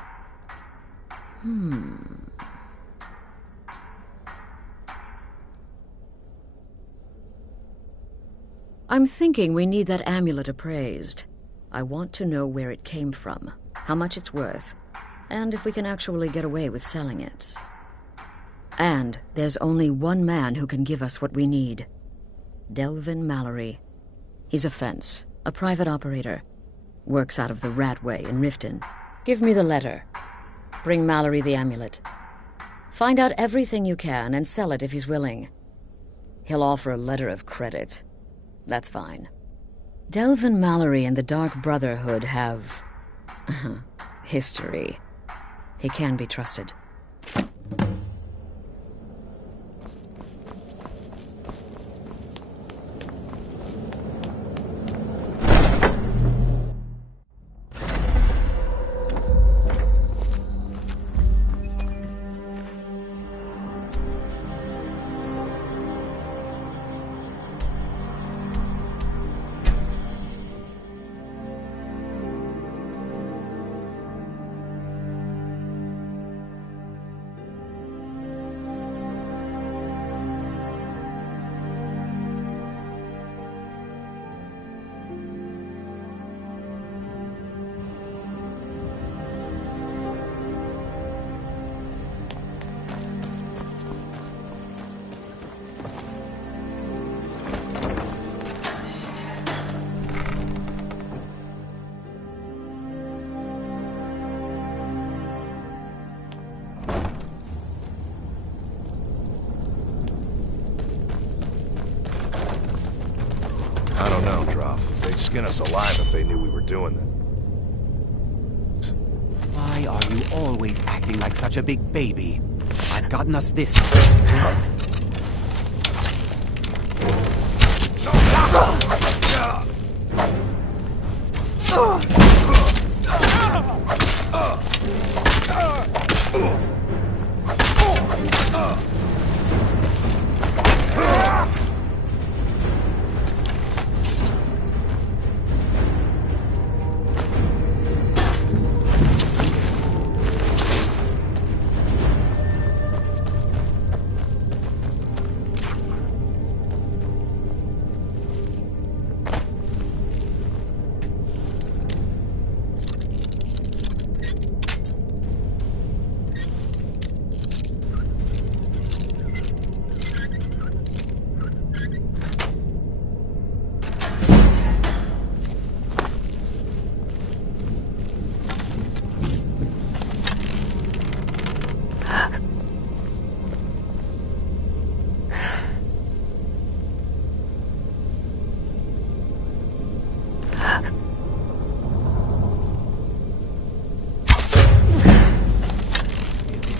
I'm thinking we need that amulet appraised. I want to know where it came from, how much it's worth, and if we can actually get away with selling it. And there's only one man who can give us what we need. Delvin Mallory. He's a fence, a private operator. Works out of the Ratway in Riften. Give me the letter. Bring Mallory the amulet. Find out everything you can and sell it if he's willing. He'll offer a letter of credit. That's fine. Delvin Mallory and the Dark Brotherhood have... history. He can be trusted. I don't know, Droff. They'd skin us alive if they knew we were doing that. Why are you always acting like such a big baby? I've gotten us this.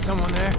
Someone there?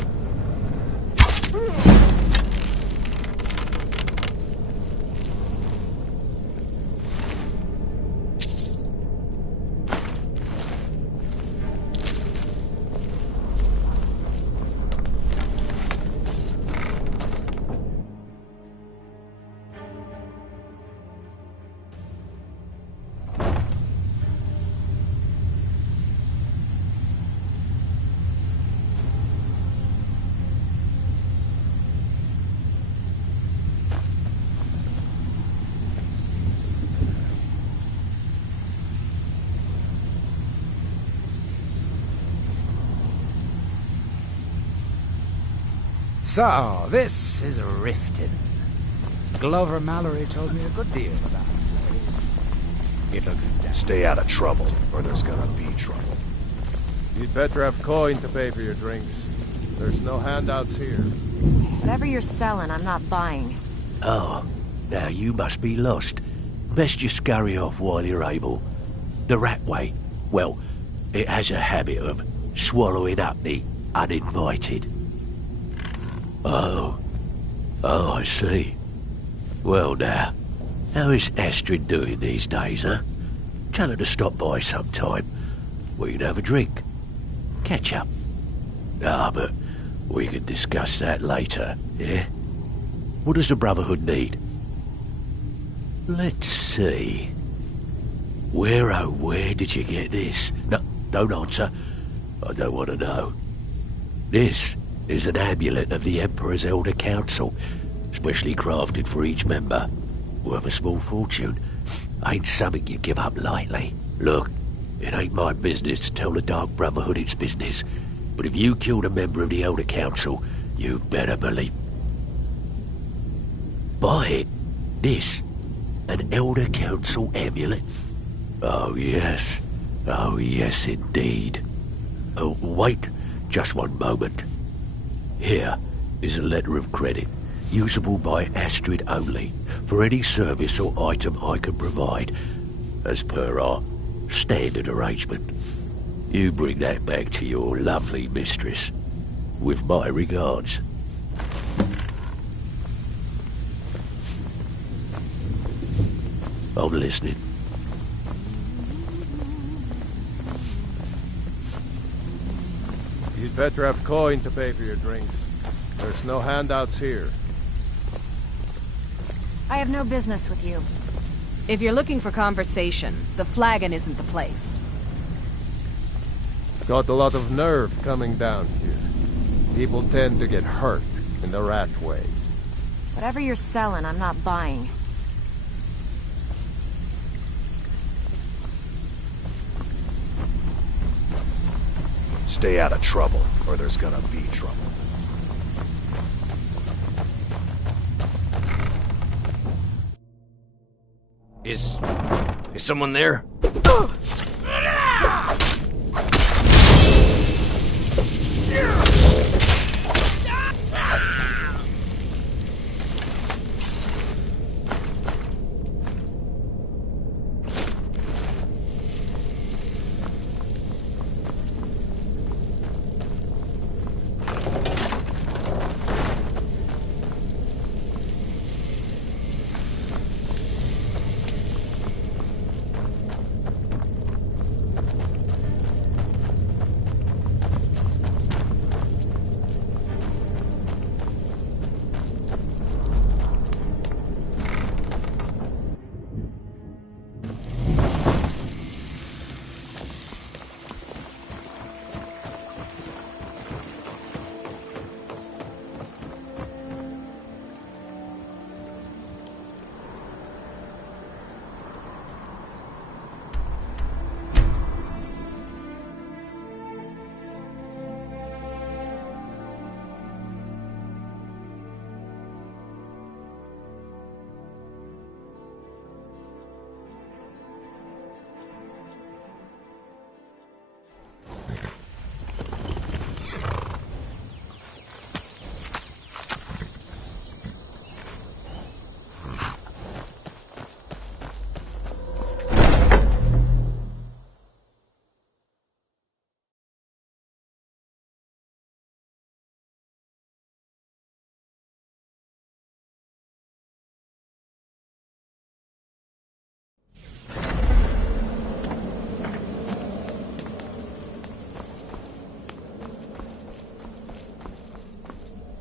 So, this is Riften. Glover Mallory told me a good deal about it. It looks exactly... Stay out of trouble, or there's gonna be trouble. You'd better have coin to pay for your drinks. There's no handouts here. Whatever you're selling, I'm not buying. Oh, now you must be lost. Best you scurry off while you're able. The Ratway, well, it has a habit of swallowing up the uninvited. Oh, I see. Well now, how is Astrid doing these days, huh? Tell her to stop by sometime. We can have a drink. Catch up. Ah, but we can discuss that later, yeah? What does the Brotherhood need? Let's see. Where did you get this? No, don't answer. I don't want to know. This is an amulet of the Emperor's Elder Council, specially crafted for each member. Worth a small fortune. Ain't something you give up lightly. Look, it ain't my business to tell the Dark Brotherhood its business, but if you killed a member of the Elder Council, You better believe. By it, this, an Elder Council amulet? Oh yes indeed. Oh, wait just one moment. Here is a letter of credit, usable by Astrid only, for any service or item I can provide, as per our standard arrangement. You bring that back to your lovely mistress, with my regards. I'm listening. You'd better have coin to pay for your drinks. There's no handouts here. I have no business with you. If you're looking for conversation, the flagon isn't the place. Got a lot of nerve coming down here. People tend to get hurt in the rat way. Whatever you're selling, I'm not buying. Stay out of trouble, or there's gonna be trouble. Is someone there?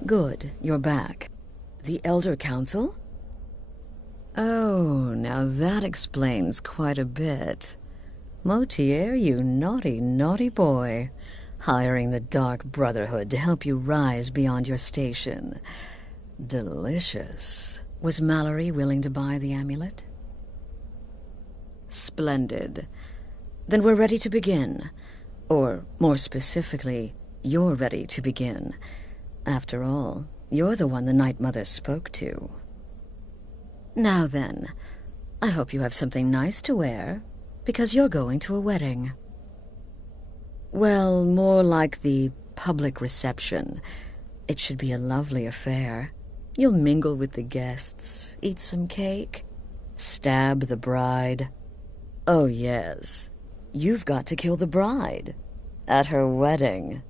Good, you're back. The Elder Council? Oh, now that explains quite a bit. Motier, you naughty, naughty boy. Hiring the Dark Brotherhood to help you rise beyond your station. Delicious. Was Mallory willing to buy the amulet? Splendid. Then we're ready to begin. Or, more specifically, you're ready to begin. After all, you're the one the Night Mother spoke to. Now then, I hope you have something nice to wear, because you're going to a wedding. Well, more like the public reception. It should be a lovely affair. You'll mingle with the guests, eat some cake, stab the bride. Oh yes, you've got to kill the bride at her wedding.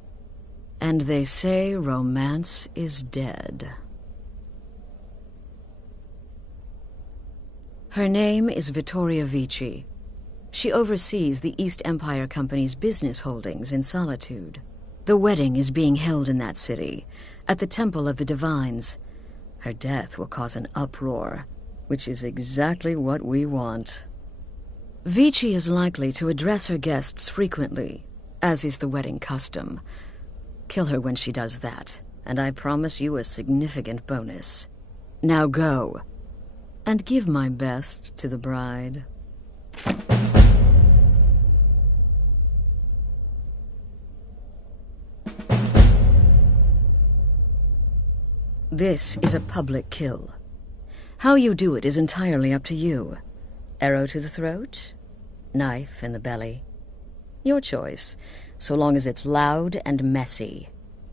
And they say romance is dead. Her name is Vittoria Vici. She oversees the East Empire Company's business holdings in Solitude. The wedding is being held in that city, at the Temple of the Divines. Her death will cause an uproar, which is exactly what we want. Vici is likely to address her guests frequently, as is the wedding custom. Kill her when she does that, and I promise you a significant bonus. Now go, and give my best to the bride. This is a public kill. How you do it is entirely up to you. Arrow to the throat? Knife in the belly? Your choice, so long as it's loud and messy.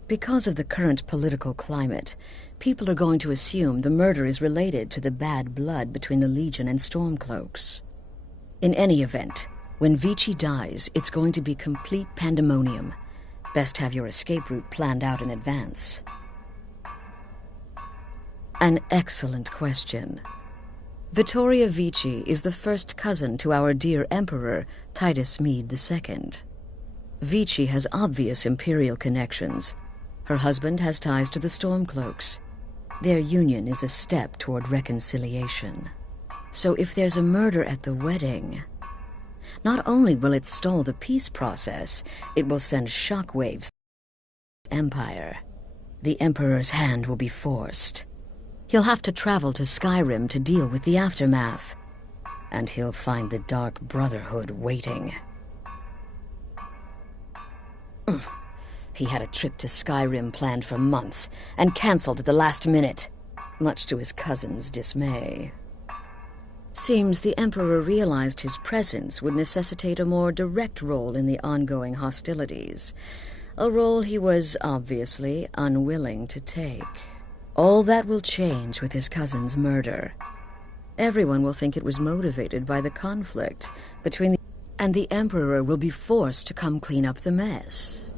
Because of the current political climate, people are going to assume the murder is related to the bad blood between the Legion and Stormcloaks. In any event, when Vici dies, it's going to be complete pandemonium. Best have your escape route planned out in advance. An excellent question. Vittoria Vici is the first cousin to our dear Emperor, Titus Mede II. Vici has obvious imperial connections. Her husband has ties to the Stormcloaks. Their union is a step toward reconciliation. So if there's a murder at the wedding, not only will it stall the peace process, it will send shockwaves to the Empire. The Emperor's hand will be forced. He'll have to travel to Skyrim to deal with the aftermath. And he'll find the Dark Brotherhood waiting. He had a trip to Skyrim planned for months, and cancelled at the last minute, much to his cousin's dismay. Seems the Emperor realized his presence would necessitate a more direct role in the ongoing hostilities, a role he was obviously unwilling to take. All that will change with his cousin's murder. Everyone will think it was motivated by the conflict between and the Emperor will be forced to come clean up the mess.